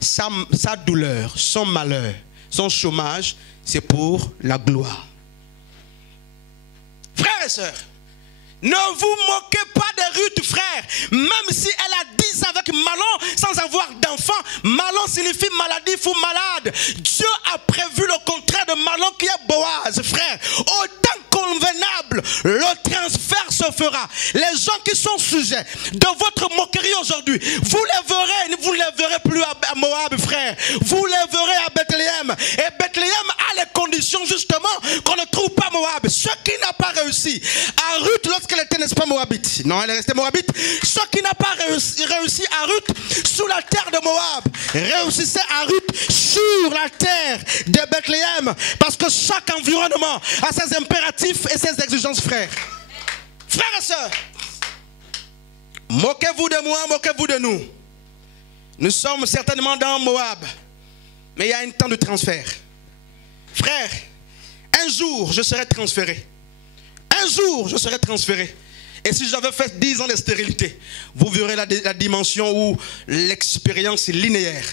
sa douleur, son malheur, son chômage, c'est pour la gloire. Frères et sœurs, ne vous moquez pas de Ruth, frère. Même si elle a 10 ans avec Mahlon sans avoir d'enfant, Mahlon signifie maladif ou malade. Dieu a prévu le contraire de Mahlon qui est Boaz, frère. Autant convenable, le transfert se fera. Les gens qui sont sujets de votre moquerie aujourd'hui, vous les verrez plus à Moab, frère. Vous les verrez à Bethléem. Et Bethléem a les conditions justement qu'on ne trouve pas à Moab. Ce qui n'a pas réussi à Ruth lorsqu'elle était, n'est-ce pas, Moabite. Non, elle est restée Moabite. Ce qui n'a pas réussi à Ruth sous la terre de Moab, réussissait à Ruth sur la terre de Bethléem. Parce que chaque environnement a ses impératifs et ses exigences, frères. Frères et sœurs, moquez-vous de moi, moquez-vous de nous. Nous sommes certainement dans Moab, mais il y a un temps de transfert. Frère, un jour je serai transféré. Un jour je serai transféré. Et si j'avais fait 10 ans de stérilité, vous verrez la dimension où l'expérience est linéaire.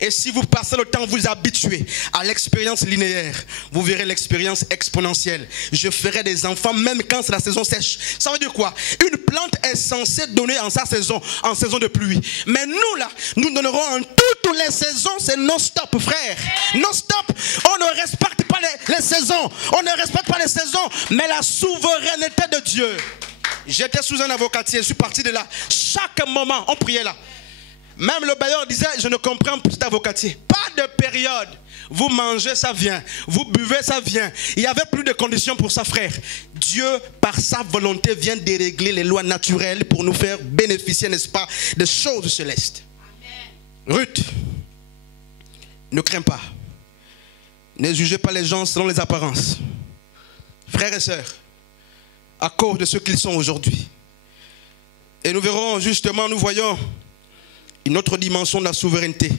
Et si vous passez le temps vous habituez à l'expérience linéaire, vous verrez l'expérience exponentielle. Je ferai des enfants même quand c'est la saison sèche. Ça veut dire quoi? Une plante est censée donner en sa saison, en saison de pluie. Mais nous là, nous donnerons en toutes les saisons, c'est non-stop frère. Non-stop, on ne respecte pas les saisons. On ne respecte pas les saisons, mais la souveraineté de Dieu. J'étais sous un avocatier, je suis parti de là. Chaque moment, on priait là. Même le bailleur disait, je ne comprends plus cet avocatier. Pas de période. Vous mangez, ça vient. Vous buvez, ça vient. Il n'y avait plus de conditions pour ça, frère. Dieu, par sa volonté, vient dérégler les lois naturelles pour nous faire bénéficier, n'est-ce pas, des choses célestes. Amen. Ruth, ne crains pas. Ne jugez pas les gens selon les apparences. Frères et sœurs, à cause de ce qu'ils sont aujourd'hui. Et nous verrons justement, nous voyons une autre dimension de la souveraineté.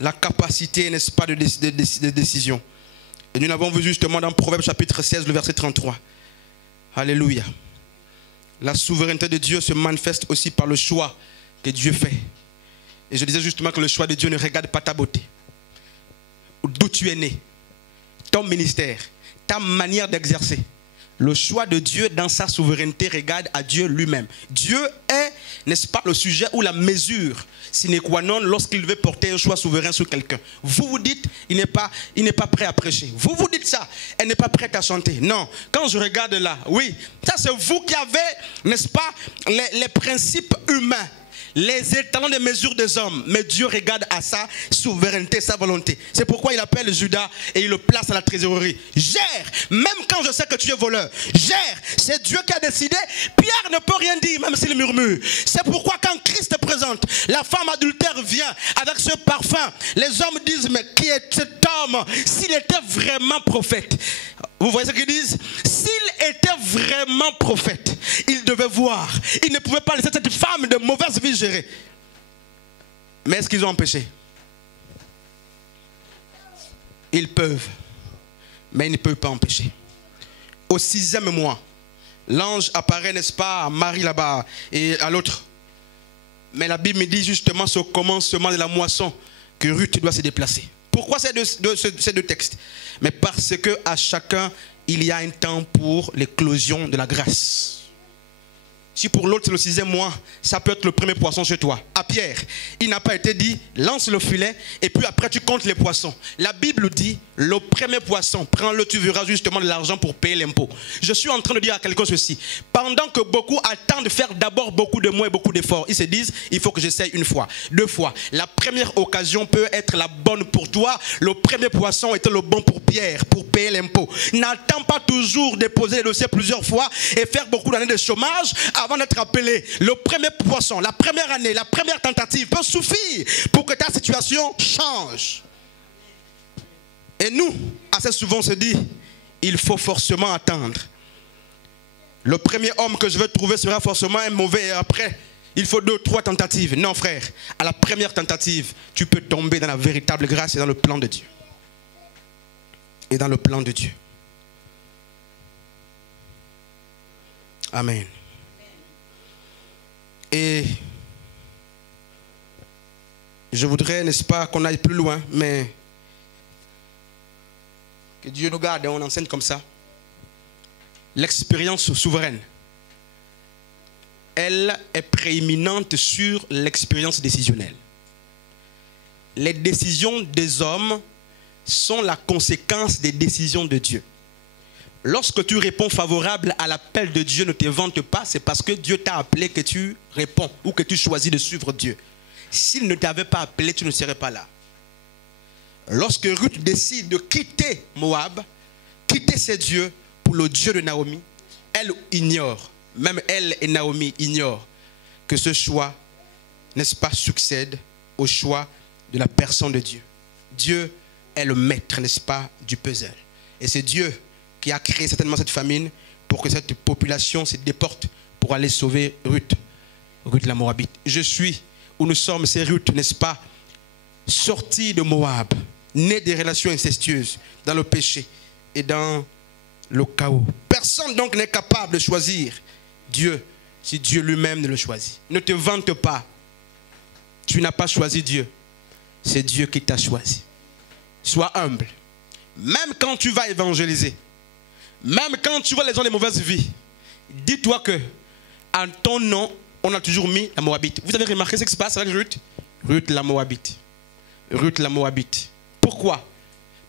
La capacité, n'est-ce pas, de décision. Et nous l'avons vu justement dans Proverbes chapitre 16, le verset 33. Alléluia. La souveraineté de Dieu se manifeste aussi par le choix que Dieu fait. Et je disais justement que le choix de Dieu ne regarde pas ta beauté. D'où tu es né. Ton ministère. Ta manière d'exercer. Le choix de Dieu dans sa souveraineté regarde à Dieu lui-même. Dieu est, n'est-ce pas, le sujet ou la mesure sine qua non lorsqu'il veut porter un choix souverain sur quelqu'un. Vous vous dites, il n'est pas prêt à prêcher. Vous vous dites ça, elle n'est pas prête à chanter. Non, quand je regarde là, oui, ça c'est vous qui avez, n'est-ce pas, les principes humains. Les étalons de mesure des hommes. Mais Dieu regarde à sa souveraineté, sa volonté. C'est pourquoi il appelle Judas et il le place à la trésorerie. Gère, même quand je sais que tu es voleur. Gère, c'est Dieu qui a décidé. Pierre ne peut rien dire, même s'il murmure. C'est pourquoi quand Christ est présente, la femme adultère vient avec ce parfum. Les hommes disent, mais qui est cet homme? S'il était vraiment prophète. Vous voyez ce qu'ils disent? S'il était vraiment prophète, il devait voir. Il ne pouvait pas laisser cette femme de mauvaise vie gérer. Mais est-ce qu'ils ont empêché? Ils peuvent. Mais ils ne peuvent pas empêcher. Au 6e mois, l'ange apparaît, n'est-ce pas, à Marie là-bas et à l'autre. Mais la Bible me dit justement au commencement de la moisson que Ruth doit se déplacer. Pourquoi ces deux textes? Mais parce qu'à chacun, il y a un temps pour l'éclosion de la grâce. Si pour l'autre c'est le 6e mois, ça peut être le premier poisson chez toi. À Pierre, il n'a pas été dit, lance le filet et puis après tu comptes les poissons. La Bible dit, le premier poisson, prends-le, tu verras justement de l'argent pour payer l'impôt. Je suis en train de dire à quelqu'un ceci. Pendant que beaucoup attendent de faire d'abord beaucoup de mots et beaucoup d'efforts, ils se disent, il faut que j'essaye une fois, 2 fois. La première occasion peut être la bonne pour toi. Le premier poisson était le bon pour Pierre, pour payer l'impôt. N'attends pas toujours déposer le dossier plusieurs fois et faire beaucoup d'années de chômage avant d'être appelé. Le premier poisson, la première année, la première tentative peut suffire pour que ta situation change. Et nous, assez souvent on se dit, il faut forcément attendre. Le premier homme que je vais trouver sera forcément un mauvais et après, il faut 2, 3 tentatives. Non frère, à la première tentative, tu peux tomber dans la véritable grâce et dans le plan de Dieu. Et dans le plan de Dieu. Amen. Et je voudrais, n'est-ce pas, qu'on aille plus loin, mais que Dieu nous garde et on enseigne comme ça. L'expérience souveraine, elle est prééminente sur l'expérience décisionnelle. Les décisions des hommes sont la conséquence des décisions de Dieu. Lorsque tu réponds favorable à l'appel de Dieu, ne te vante pas, c'est parce que Dieu t'a appelé que tu réponds ou que tu choisis de suivre Dieu. S'il ne t'avait pas appelé, tu ne serais pas là. Lorsque Ruth décide de quitter Moab, quitter ses dieux pour le Dieu de Naomi, elle ignore, même elle et Naomi ignorent que ce choix, n'est-ce pas, succède au choix de la personne de Dieu. Dieu est le maître, n'est-ce pas, du puzzle. Et c'est Dieu qui a créé certainement cette famine pour que cette population se déporte pour aller sauver Ruth la Moabite. Je suis où nous sommes, c'est Ruth, n'est-ce pas, sortie de Moab, née des relations incestueuses, dans le péché et dans le chaos. Personne donc n'est capable de choisir Dieu si Dieu lui-même ne le choisit. Ne te vante pas. Tu n'as pas choisi Dieu. C'est Dieu qui t'a choisi. Sois humble. Même quand tu vas évangéliser, même quand tu vois les gens de mauvaise vie, dis-toi que en ton nom, on a toujours mis la Moabite. Vous avez remarqué ce qui se passe avec Ruth? Ruth la Moabite. Ruth la Moabite. Pourquoi?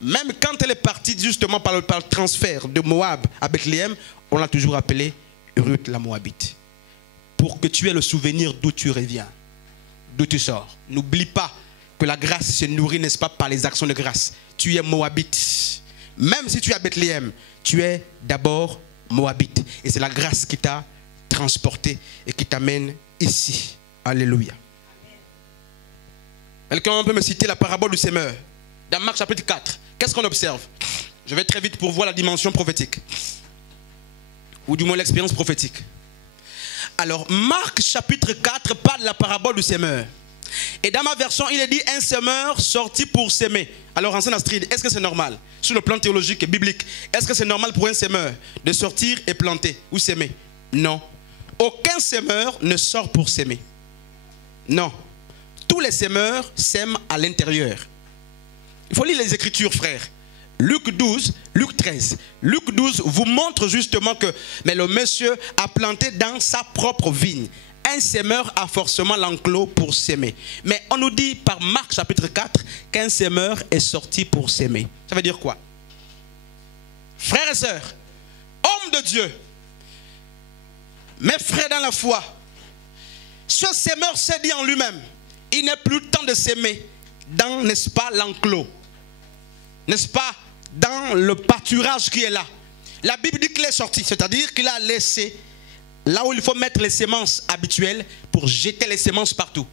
Même quand elle est partie justement par le transfert de Moab à Bethléem, on l'a toujours appelée Ruth la Moabite. Pour que tu aies le souvenir d'où tu reviens, d'où tu sors. N'oublie pas que la grâce se nourrit, n'est-ce pas, par les actions de grâce. Tu es Moabite. Même si tu es à Bethléem, tu es d'abord Moabite. Et c'est la grâce qui t'a transporté et qui t'amène ici. Alléluia. Quelqu'un peut me citer la parabole du semeur dans Marc chapitre 4. Qu'est-ce qu'on observe? Je vais très vite pour voir la dimension prophétique. Ou du moins l'expérience prophétique. Alors, Marc chapitre 4 parle de la parabole du semeur. Et dans ma version, il est dit un semeur sorti pour s'aimer. Alors, en Saint-Astrid, est-ce que c'est normal? Sur le plan théologique et biblique, est-ce que c'est normal pour un semeur de sortir et planter ou s'aimer? Non. Aucun semeur ne sort pour s'aimer. Non. Tous les semeurs sèment à l'intérieur. Il faut lire les Écritures, frères. Luc 12, Luc 13. Luc 12 vous montre justement que mais le monsieur a planté dans sa propre vigne. Un semeur a forcément l'enclos pour s'aimer. Mais on nous dit par Marc chapitre 4 qu'un semeur est sorti pour s'aimer. Ça veut dire quoi? Frères et sœurs, hommes de Dieu, mes frères dans la foi, ce semeur s'est dit en lui-même, il n'est plus temps de s'aimer dans, n'est-ce pas, l'enclos. N'est-ce pas, dans le pâturage qui est là. La Bible dit qu'il est sorti, c'est-à-dire qu'il a laissé là où il faut mettre les semences habituelles pour jeter les semences partout.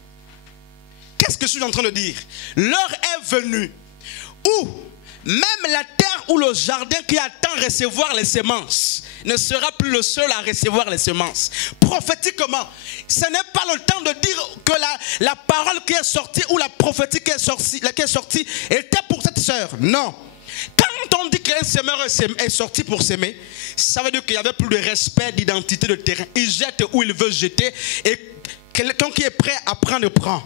Qu'est-ce que je suis en train de dire? L'heure est venue où même la terre ou le jardin qui attend recevoir les semences ne sera plus le seul à recevoir les semences. Prophétiquement, ce n'est pas le temps de dire que la parole qui est sortie ou la prophétie qui est sortie était pour cette sœur. Non. Quand on dit qu'un semeur est sorti pour s'aimer, ça veut dire qu'il n'y avait plus de respect d'identité de terrain. Il jette où il veut jeter et quelqu'un qui est prêt à prendre prend.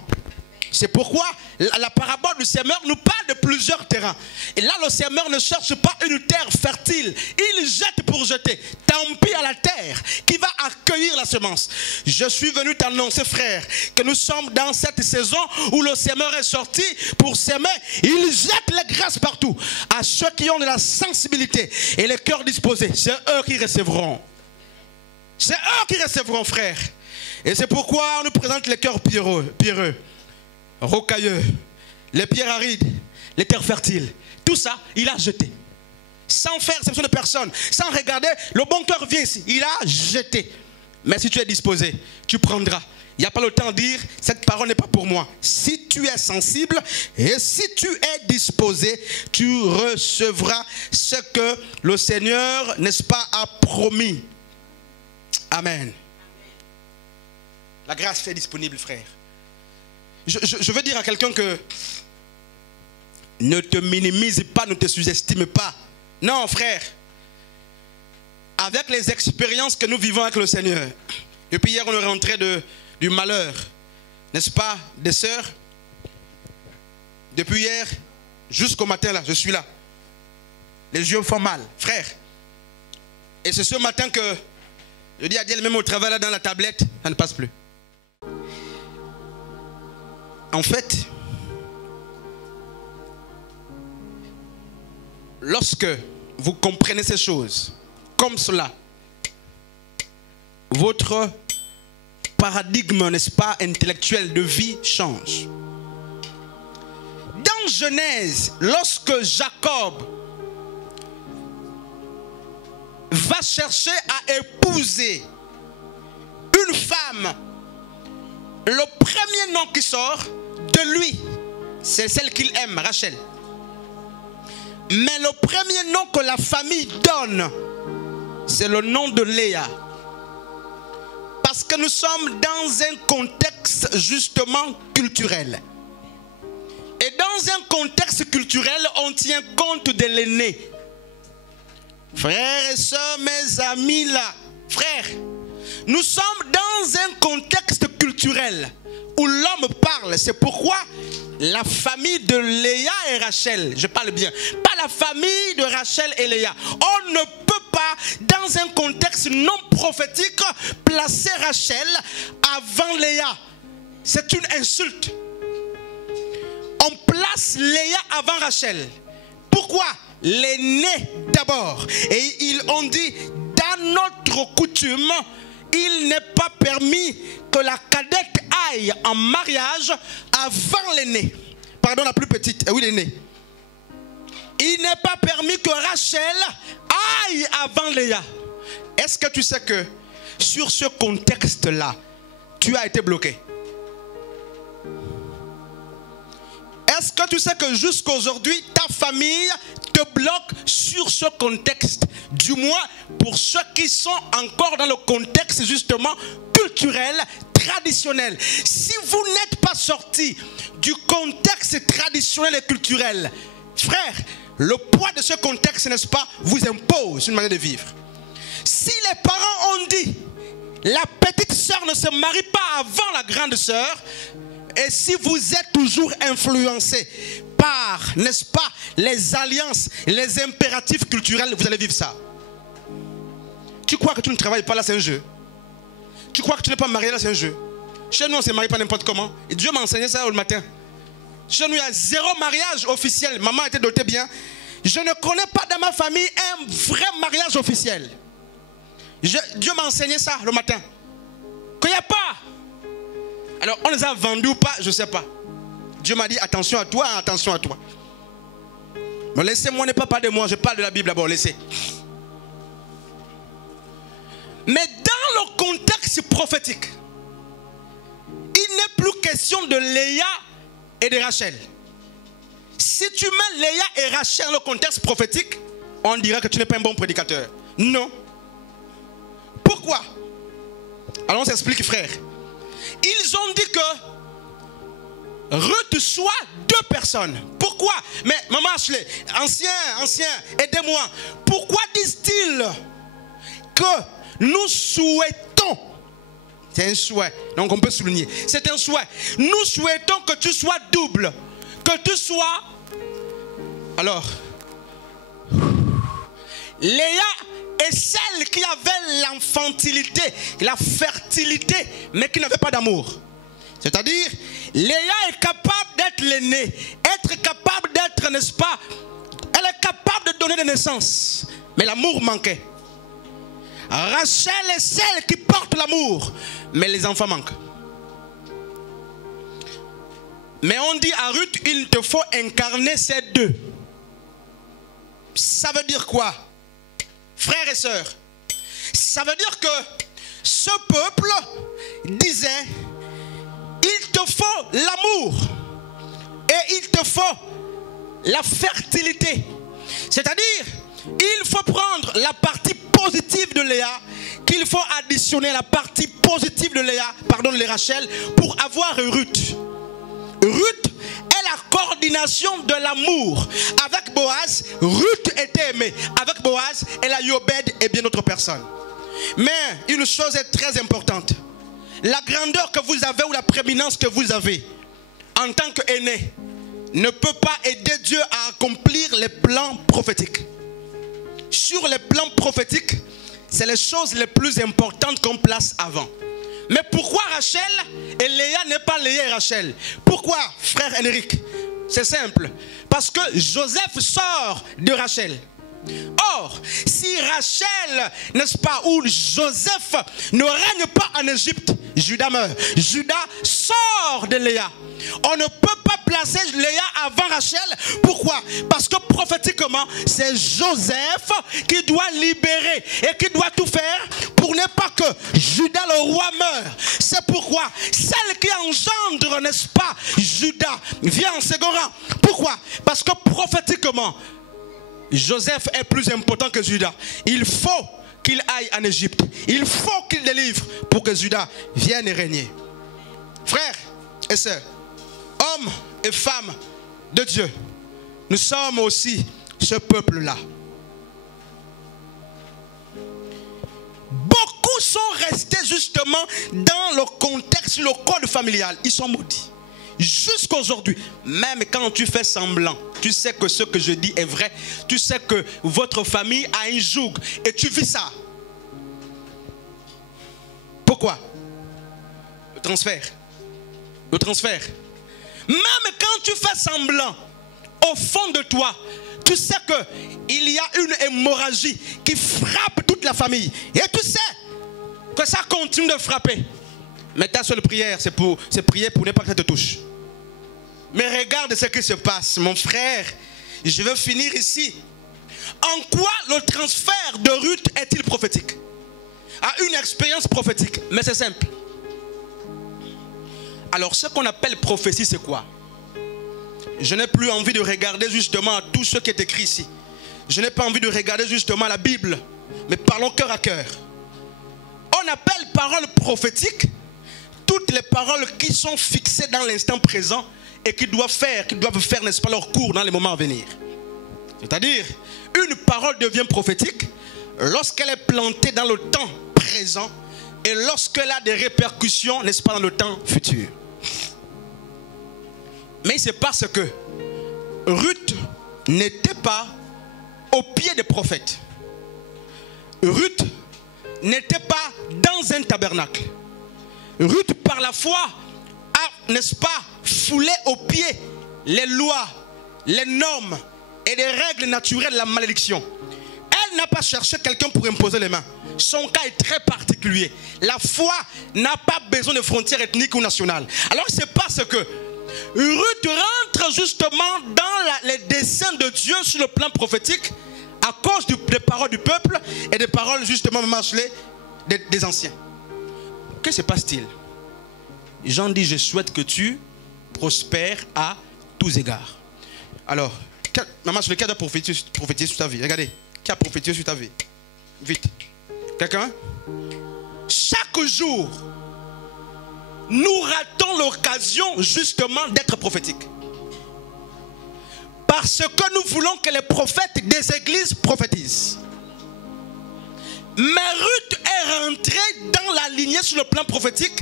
C'est pourquoi la parabole du semeur nous parle de plusieurs terrains. Et là, le semeur ne cherche pas une terre fertile. Il jette pour jeter. Tant pis à la terre qui va accueillir la semence. Je suis venu t'annoncer, frère, que nous sommes dans cette saison où le semeur est sorti pour s'aimer. Il jette les grâces partout. À ceux qui ont de la sensibilité et le cœur disposé, c'est eux qui recevront. C'est eux qui recevront, frère. Et c'est pourquoi on nous présente les cœurs pierreux, rocailleux, les pierres arides, les terres fertiles. Tout ça, il a jeté. Sans faire exception de personne, sans regarder, le bon cœur vient ici. Il a jeté. Mais si tu es disposé, tu prendras. Il n'y a pas le temps de dire, cette parole n'est pas pour moi. Si tu es sensible et si tu es disposé, tu recevras ce que le Seigneur, n'est-ce pas, a promis. Amen. La grâce est disponible, frère. Je veux dire à quelqu'un que ne te minimise pas, ne te sous-estime pas. Non, frère. Avec les expériences que nous vivons avec le Seigneur. Depuis hier, on est rentré du malheur. N'est-ce pas, des sœurs? Depuis hier, jusqu'au matin, là, je suis là. Les yeux font mal, frère. Et c'est ce matin que je dis à Dieu, même au travail, là, dans la tablette, ça ne passe plus. En fait, lorsque vous comprenez ces choses comme cela, votre paradigme, n'est-ce pas, intellectuel de vie change. Dans Genèse, lorsque Jacob va chercher à épouser une femme, le premier nom qui sort de lui, c'est celle qu'il aime, Rachel. Mais le premier nom que la famille donne, c'est le nom de Léa. Parce que nous sommes dans un contexte justement culturel. Et dans un contexte culturel, on tient compte de l'aîné. Frères et sœurs, mes amis là, frères, Nous sommes dans un contexte culturel où l'homme parle. C'est pourquoi la famille de Léa et Rachel, je parle bien, pas la famille de Rachel et Léa. On ne peut pas, dans un contexte non prophétique, placer Rachel avant Léa. C'est une insulte. On place Léa avant Rachel. Pourquoi? L'aîné d'abord. Et ils ont dit, dans notre coutume, il n'est pas permis que la cadette aille en mariage avant l'aîné. Pardon, la plus petite. Oui, l'aîné. Il n'est pas permis que Rachel aille avant Léa. Est-ce que tu sais que sur ce contexte-là, tu as été bloqué? Est-ce que tu sais que jusqu'aujourd'hui, ta famille te bloque sur ce contexte? Du moins, pour ceux qui sont encore dans le contexte justement culturel, traditionnel. Si vous n'êtes pas sorti du contexte traditionnel et culturel, frère, le poids de ce contexte, n'est-ce pas, vous impose une manière de vivre. Si les parents ont dit, la petite sœur ne se marie pas avant la grande sœur, et si vous êtes toujours influencé par, n'est-ce pas, les alliances, les impératifs culturels, vous allez vivre ça. Tu crois que tu ne travailles pas là, c'est un jeu. Tu crois que tu n'es pas marié là, c'est un jeu. Chez nous, on ne se marie pas n'importe comment. Et Dieu m'a enseigné ça le matin. Chez nous, il y a 0 mariage officiel. Maman était dotée bien. Je ne connais pas dans ma famille un vrai mariage officiel. Dieu m'a enseigné ça le matin. Qu'il n'y a pas. Alors, on les a vendus ou pas, je ne sais pas. Dieu m'a dit, attention à toi, attention à toi. Mais laissez-moi ne pas parler de moi, je parle de la Bible d'abord, laissez. Mais dans le contexte prophétique, il n'est plus question de Léa et de Rachel. Si tu mets Léa et Rachel dans le contexte prophétique, on dirait que tu n'es pas un bon prédicateur. Non. Pourquoi? Alors on s'explique, frère. Ils ont dit que Ruth soit 2 personnes. Pourquoi? Mais maman Ashley, ancien, aidez-moi. Pourquoi disent-ils que nous souhaitons, c'est un souhait, donc on peut souligner, c'est un souhait, nous souhaitons que tu sois double, que tu sois, alors, Léa est celle qui avait l'enfantilité, la fertilité, mais qui n'avait pas d'amour. C'est-à-dire, Léa est capable d'être l'aînée, être capable d'être, n'est-ce pas, elle est capable de donner des naissances, mais l'amour manquait. Rachel est celle qui porte l'amour, mais les enfants manquent. Mais on dit à Ruth, il te faut incarner ces 2. Ça veut dire quoi? Frères et sœurs, ça veut dire que ce peuple disait, il te faut l'amour et il te faut la fertilité. C'est-à-dire, il faut prendre la partie positive de Léa, qu'il faut additionner la partie positive de Léa, pardon, de Rachel, pour avoir Ruth. Ruth est la coordination de l'amour. Avec Boaz, Ruth était aimée. Avec Boaz, elle a Yobed et bien d'autres personnes. Mais une chose est très importante. La grandeur que vous avez ou la prééminence que vous avez en tant qu'aîné ne peut pas aider Dieu à accomplir les plans prophétiques. Sur les plans prophétiques, c'est les choses les plus importantes qu'on place avant. Mais pourquoi Rachel et Léa n'est pas Léa et Rachel? Pourquoi, frère Henrik? C'est simple. Parce que Joseph sort de Rachel. Or, si Rachel, n'est-ce pas, ou Joseph ne règne pas en Égypte, Judas meurt. Judas sort de Léa. On ne peut pas placer Léa avant Rachel. Pourquoi? Parce que prophétiquement, c'est Joseph qui doit libérer et qui doit tout faire pour ne pas que Judas le roi meure. C'est pourquoi celle qui engendre, n'est-ce pas, Judas vient en second rang. Pourquoi? Parce que prophétiquement, Joseph est plus important que Judas. Il faut qu'il aille en Égypte. Il faut qu'il délivre pour que Judas vienne et régner. Frères et sœurs, hommes et femmes de Dieu, nous sommes aussi ce peuple-là. Beaucoup sont restés justement dans le contexte, le code familial, ils sont maudits. Jusqu'à aujourd'hui, même quand tu fais semblant, tu sais que ce que je dis est vrai, tu sais que votre famille a un joug et tu vis ça. Pourquoi? Le transfert. Le transfert. Même quand tu fais semblant, au fond de toi, tu sais qu'il y a une hémorragie qui frappe toute la famille. Et tu sais que ça continue de frapper. Mais ta seule prière, c'est prier pour ne pas que ça te touche. Mais regarde ce qui se passe, mon frère. Je vais finir ici. En quoi le transfert de Ruth est-il prophétique? À une expérience prophétique. Mais c'est simple. Alors ce qu'on appelle prophétie, c'est quoi? Je n'ai plus envie de regarder justement à tout ce qui est écrit ici. Je n'ai pas envie de regarder justement la Bible. Mais parlons cœur à cœur. On appelle parole prophétique toutes les paroles qui sont fixées dans l'instant présent et qui doivent faire, n'est-ce pas, leur cours dans les moments à venir. C'est-à-dire, une parole devient prophétique lorsqu'elle est plantée dans le temps présent et lorsqu'elle a des répercussions, n'est-ce pas, dans le temps futur. Mais c'est parce que Ruth n'était pas au pied des prophètes. Ruth n'était pas dans un tabernacle. Ruth, par la foi, a, n'est-ce pas, foulé aux pieds les lois, les normes et les règles naturelles de la malédiction. Elle n'a pas cherché quelqu'un pour imposer les mains. Son cas est très particulier. La foi n'a pas besoin de frontières ethniques ou nationales. Alors c'est parce que Ruth rentre justement dans les desseins de Dieu sur le plan prophétique à cause des paroles du peuple et des paroles justement des anciens. Que se passe-t-il? Jean dit, je souhaite que tu prospères à tous égards. Alors, maman, sur le cas de prophétiser sur ta vie. Regardez, qui a prophétisé sur ta vie? Vite. Quelqu'un? Chaque jour, nous ratons l'occasion justement d'être prophétiques. Parce que nous voulons que les prophètes des églises prophétisent. Mais Ruth est rentrée dans la lignée sur le plan prophétique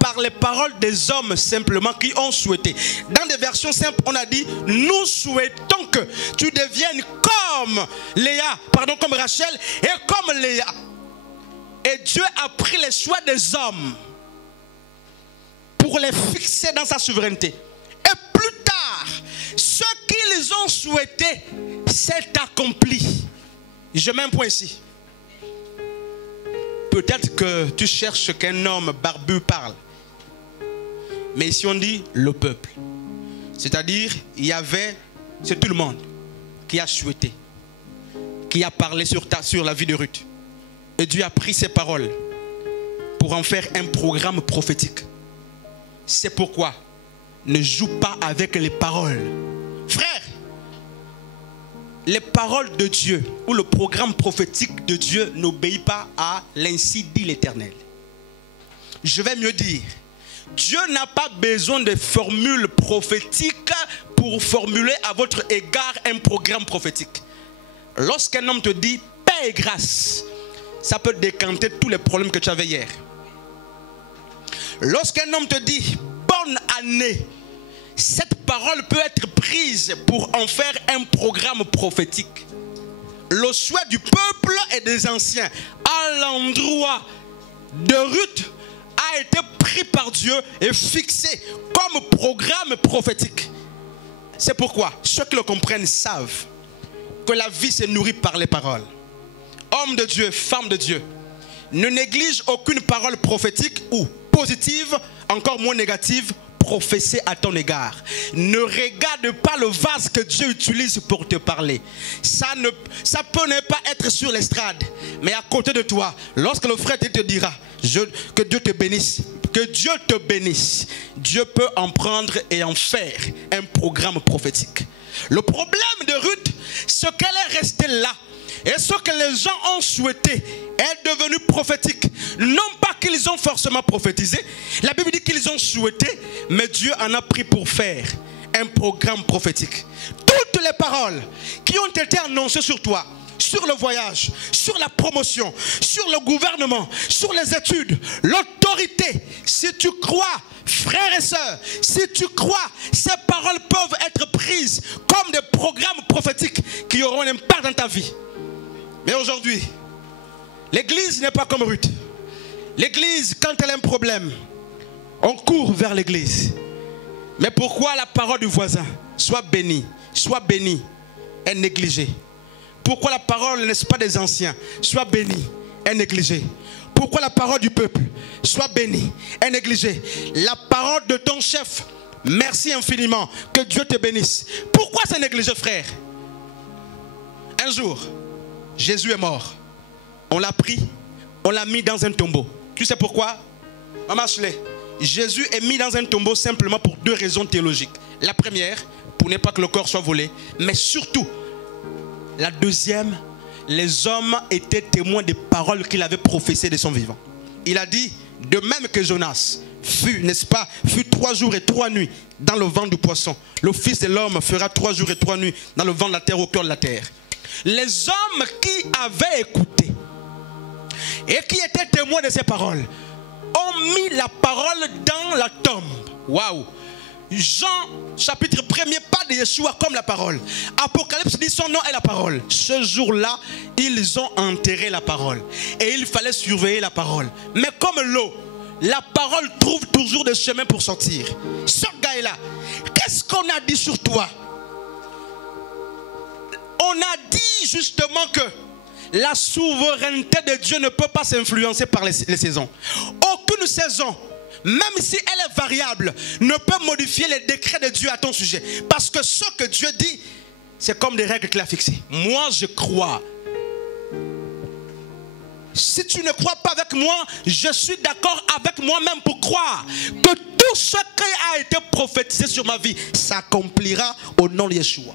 par les paroles des hommes simplement qui ont souhaité. Dans des versions simples, on a dit, nous souhaitons que tu deviennes comme comme Rachel et comme Léa. Et Dieu a pris les choix des hommes pour les fixer dans sa souveraineté. Et plus tard, ce qu'ils ont souhaité s'est accompli. Je mets un point ici. Peut-être que tu cherches qu'un homme barbu parle. Mais ici on dit le peuple. C'est-à-dire, c'est tout le monde qui a souhaité, qui a parlé sur la vie de Ruth. Et Dieu a pris ces paroles pour en faire un programme prophétique. C'est pourquoi ne joue pas avec les paroles. Frère, les paroles de Dieu ou le programme prophétique de Dieu n'obéit pas à l'ainsi dit l'Éternel. Je vais mieux dire, Dieu n'a pas besoin de formules prophétiques pour formuler à votre égard un programme prophétique. Lorsqu'un homme te dit paix et grâce, ça peut décanter tous les problèmes que tu avais hier. Lorsqu'un homme te dit bonne année, cette parole peut être prise pour en faire un programme prophétique. Le souhait du peuple et des anciens à l'endroit de Ruth a été pris par Dieu et fixé comme programme prophétique. C'est pourquoi ceux qui le comprennent savent que la vie se nourrit par les paroles. Homme de Dieu, femme de Dieu, ne néglige aucune parole prophétique ou positive, encore moins négative, professée à ton égard. Ne regarde pas le vase que Dieu utilise pour te parler. Ça peut ne pas être sur l'estrade, mais à côté de toi, lorsque le frère te dira que Dieu te bénisse, que Dieu te bénisse, Dieu peut en prendre et en faire un programme prophétique. Le problème de Ruth, c'est qu'elle est restée là. Et ce que les gens ont souhaité est devenu prophétique. Non pas qu'ils ont forcément prophétisé. La Bible dit qu'ils ont souhaité, mais Dieu en a pris pour faire un programme prophétique. Toutes les paroles qui ont été annoncées sur toi, sur le voyage, sur la promotion, sur le gouvernement, sur les études, l'autorité. Si tu crois, frères et sœurs, si tu crois, ces paroles peuvent être prises comme des programmes prophétiques qui auront un impact dans ta vie. Mais aujourd'hui, l'église n'est pas comme Ruth. L'église, quand elle a un problème, on court vers l'église. Mais pourquoi la parole du voisin, soit bénie est négligée? Pourquoi la parole, n'est-ce pas, des anciens, soit bénie est négligée? Pourquoi la parole du peuple, soit bénie est négligée? La parole de ton chef, merci infiniment, que Dieu te bénisse. Pourquoi c'est négligé, frère? Un jour, Jésus est mort. On l'a pris, on l'a mis dans un tombeau. Tu sais pourquoi? Maman Ashley, Jésus est mis dans un tombeau simplement pour deux raisons théologiques. La première, pour ne pas que le corps soit volé. Mais surtout, la deuxième, les hommes étaient témoins des paroles qu'il avait prophétées de son vivant. Il a dit, de même que Jonas fut, n'est-ce pas, fut 3 jours et 3 nuits dans le ventre du poisson, le Fils de l'homme fera 3 jours et 3 nuits dans le ventre de la terre, au cœur de la terre. Les hommes qui avaient écouté et qui étaient témoins de ces paroles ont mis la parole dans la tombe. Waouh! Jean chapitre 1er parle de Yeshua comme la parole. Apocalypse dit son nom est la parole. Ce jour-là, ils ont enterré la parole. Et il fallait surveiller la parole. Mais comme l'eau, la parole trouve toujours des chemins pour sortir. Ce gars-là, qu'est-ce qu'on a dit sur toi? On a dit justement que la souveraineté de Dieu ne peut pas s'influencer par les saisons. Aucune saison, même si elle est variable, ne peut modifier les décrets de Dieu à ton sujet. Parce que ce que Dieu dit, c'est comme des règles qu'il a fixées. Moi, je crois. Si tu ne crois pas avec moi, je suis d'accord avec moi-même pour croire que tout ce qui a été prophétisé sur ma vie s'accomplira au nom de Yeshua.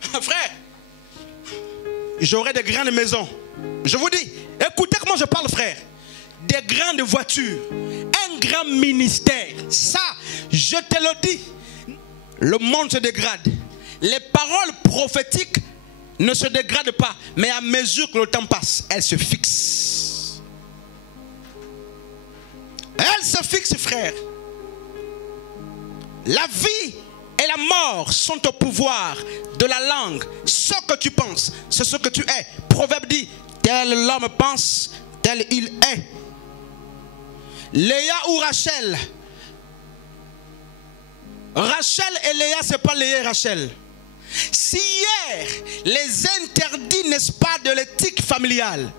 Frère, j'aurai des grandes maisons. Je vous dis, écoutez comment je parle, frère. Des grandes voitures, un grand ministère. Ça, je te le dis, le monde se dégrade. Les paroles prophétiques ne se dégradent pas, mais à mesure que le temps passe, elles se fixent. Elles se fixent, frère. La vie et la mort sont au pouvoir de la langue. Ce que tu penses, c'est ce que tu es. Proverbe dit, tel l'homme pense, tel il est. Léa ou Rachel? Rachel et Léa, c'est pas Léa et Rachel. Si hier, les interdits, n'est-ce pas, de l'éthique familiale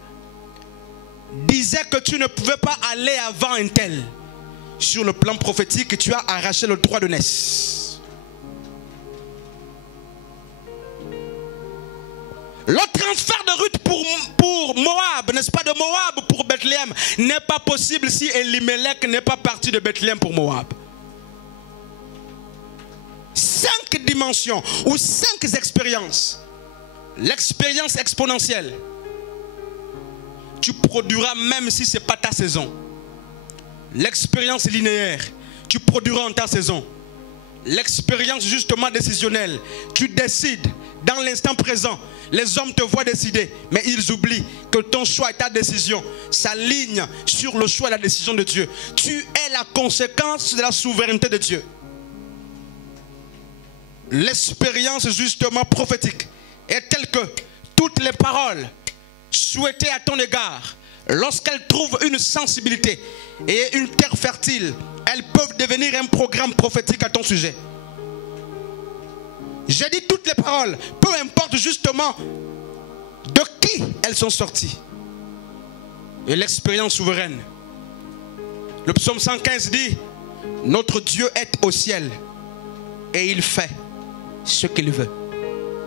disaient que tu ne pouvais pas aller avant un tel, sur le plan prophétique, tu as arraché le droit de naissance. Le transfert de Ruth pour Moab, n'est-ce pas, de Moab pour Bethléem, n'est pas possible si Elimelech n'est pas parti de Bethléem pour Moab. 5 dimensions ou 5 expériences. L'expérience exponentielle. Tu produiras même si ce n'est pas ta saison. L'expérience linéaire. Tu produiras en ta saison. L'expérience justement décisionnelle. Tu décides dans l'instant présent. Les hommes te voient décider, mais ils oublient que ton choix et ta décision s'alignent sur le choix et la décision de Dieu. Tu es la conséquence de la souveraineté de Dieu. L'expérience justement prophétique est telle que toutes les paroles souhaitées à ton égard, lorsqu'elles trouvent une sensibilité et une terre fertile, elles peuvent devenir un programme prophétique à ton sujet. J'ai dit toutes les paroles, peu importe justement de qui elles sont sorties. Et l'expérience souveraine. Le psaume 115 dit, notre Dieu est au ciel et il fait ce qu'il veut.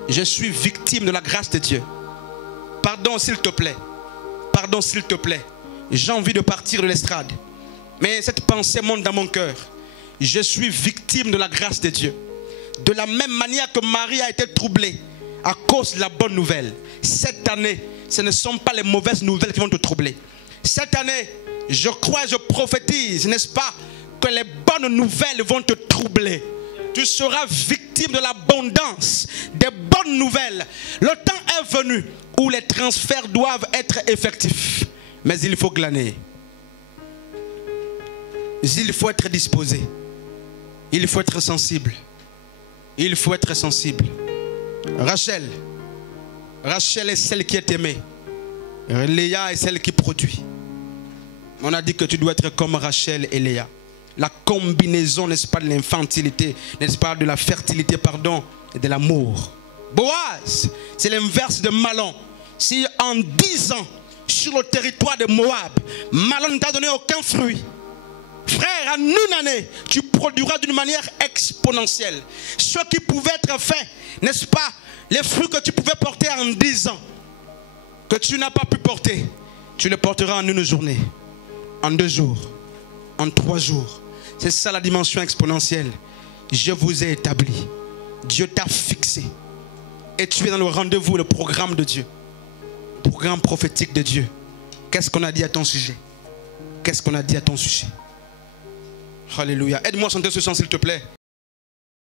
Je suis victime de la grâce de Dieu. Pardon s'il te plaît. Pardon s'il te plaît. J'ai envie de partir de l'estrade. Mais cette pensée monte dans mon cœur. Je suis victime de la grâce de Dieu. De la même manière que Marie a été troublée à cause de la bonne nouvelle. Cette année, ce ne sont pas les mauvaises nouvelles qui vont te troubler. Cette année, je crois et je prophétise, n'est-ce pas, que les bonnes nouvelles vont te troubler. tu seras victime de l'abondance des bonnes nouvelles. Le temps est venu où les transferts doivent être effectifs. Mais il faut glaner. Il faut être disposé. Il faut être sensible. Il faut être sensible. Rachel est celle qui est aimée. Léa est celle qui produit. On a dit que tu dois être comme Rachel et Léa. La combinaison, n'est-ce pas, de l'infantilité, n'est-ce pas, de la fertilité, pardon, et de l'amour. Boaz, c'est l'inverse de Mahlon. Si en 10 ans, sur le territoire de Moab, Mahlon ne t'a donné aucun fruit, frère, en une année, tu produiras d'une manière exponentielle. Ce qui pouvait être fait, n'est-ce pas, les fruits que tu pouvais porter en 10 ans, que tu n'as pas pu porter, tu les porteras en une journée, en 2 jours, en 3 jours. C'est ça la dimension exponentielle. Je vous ai établi. Dieu t'a fixé. Et tu es dans le rendez-vous, le programme de Dieu. Programme prophétique de Dieu. Qu'est-ce qu'on a dit à ton sujet? Qu'est-ce qu'on a dit à ton sujet? Alléluia. Aide-moi à chanter ce chant, s'il te plaît.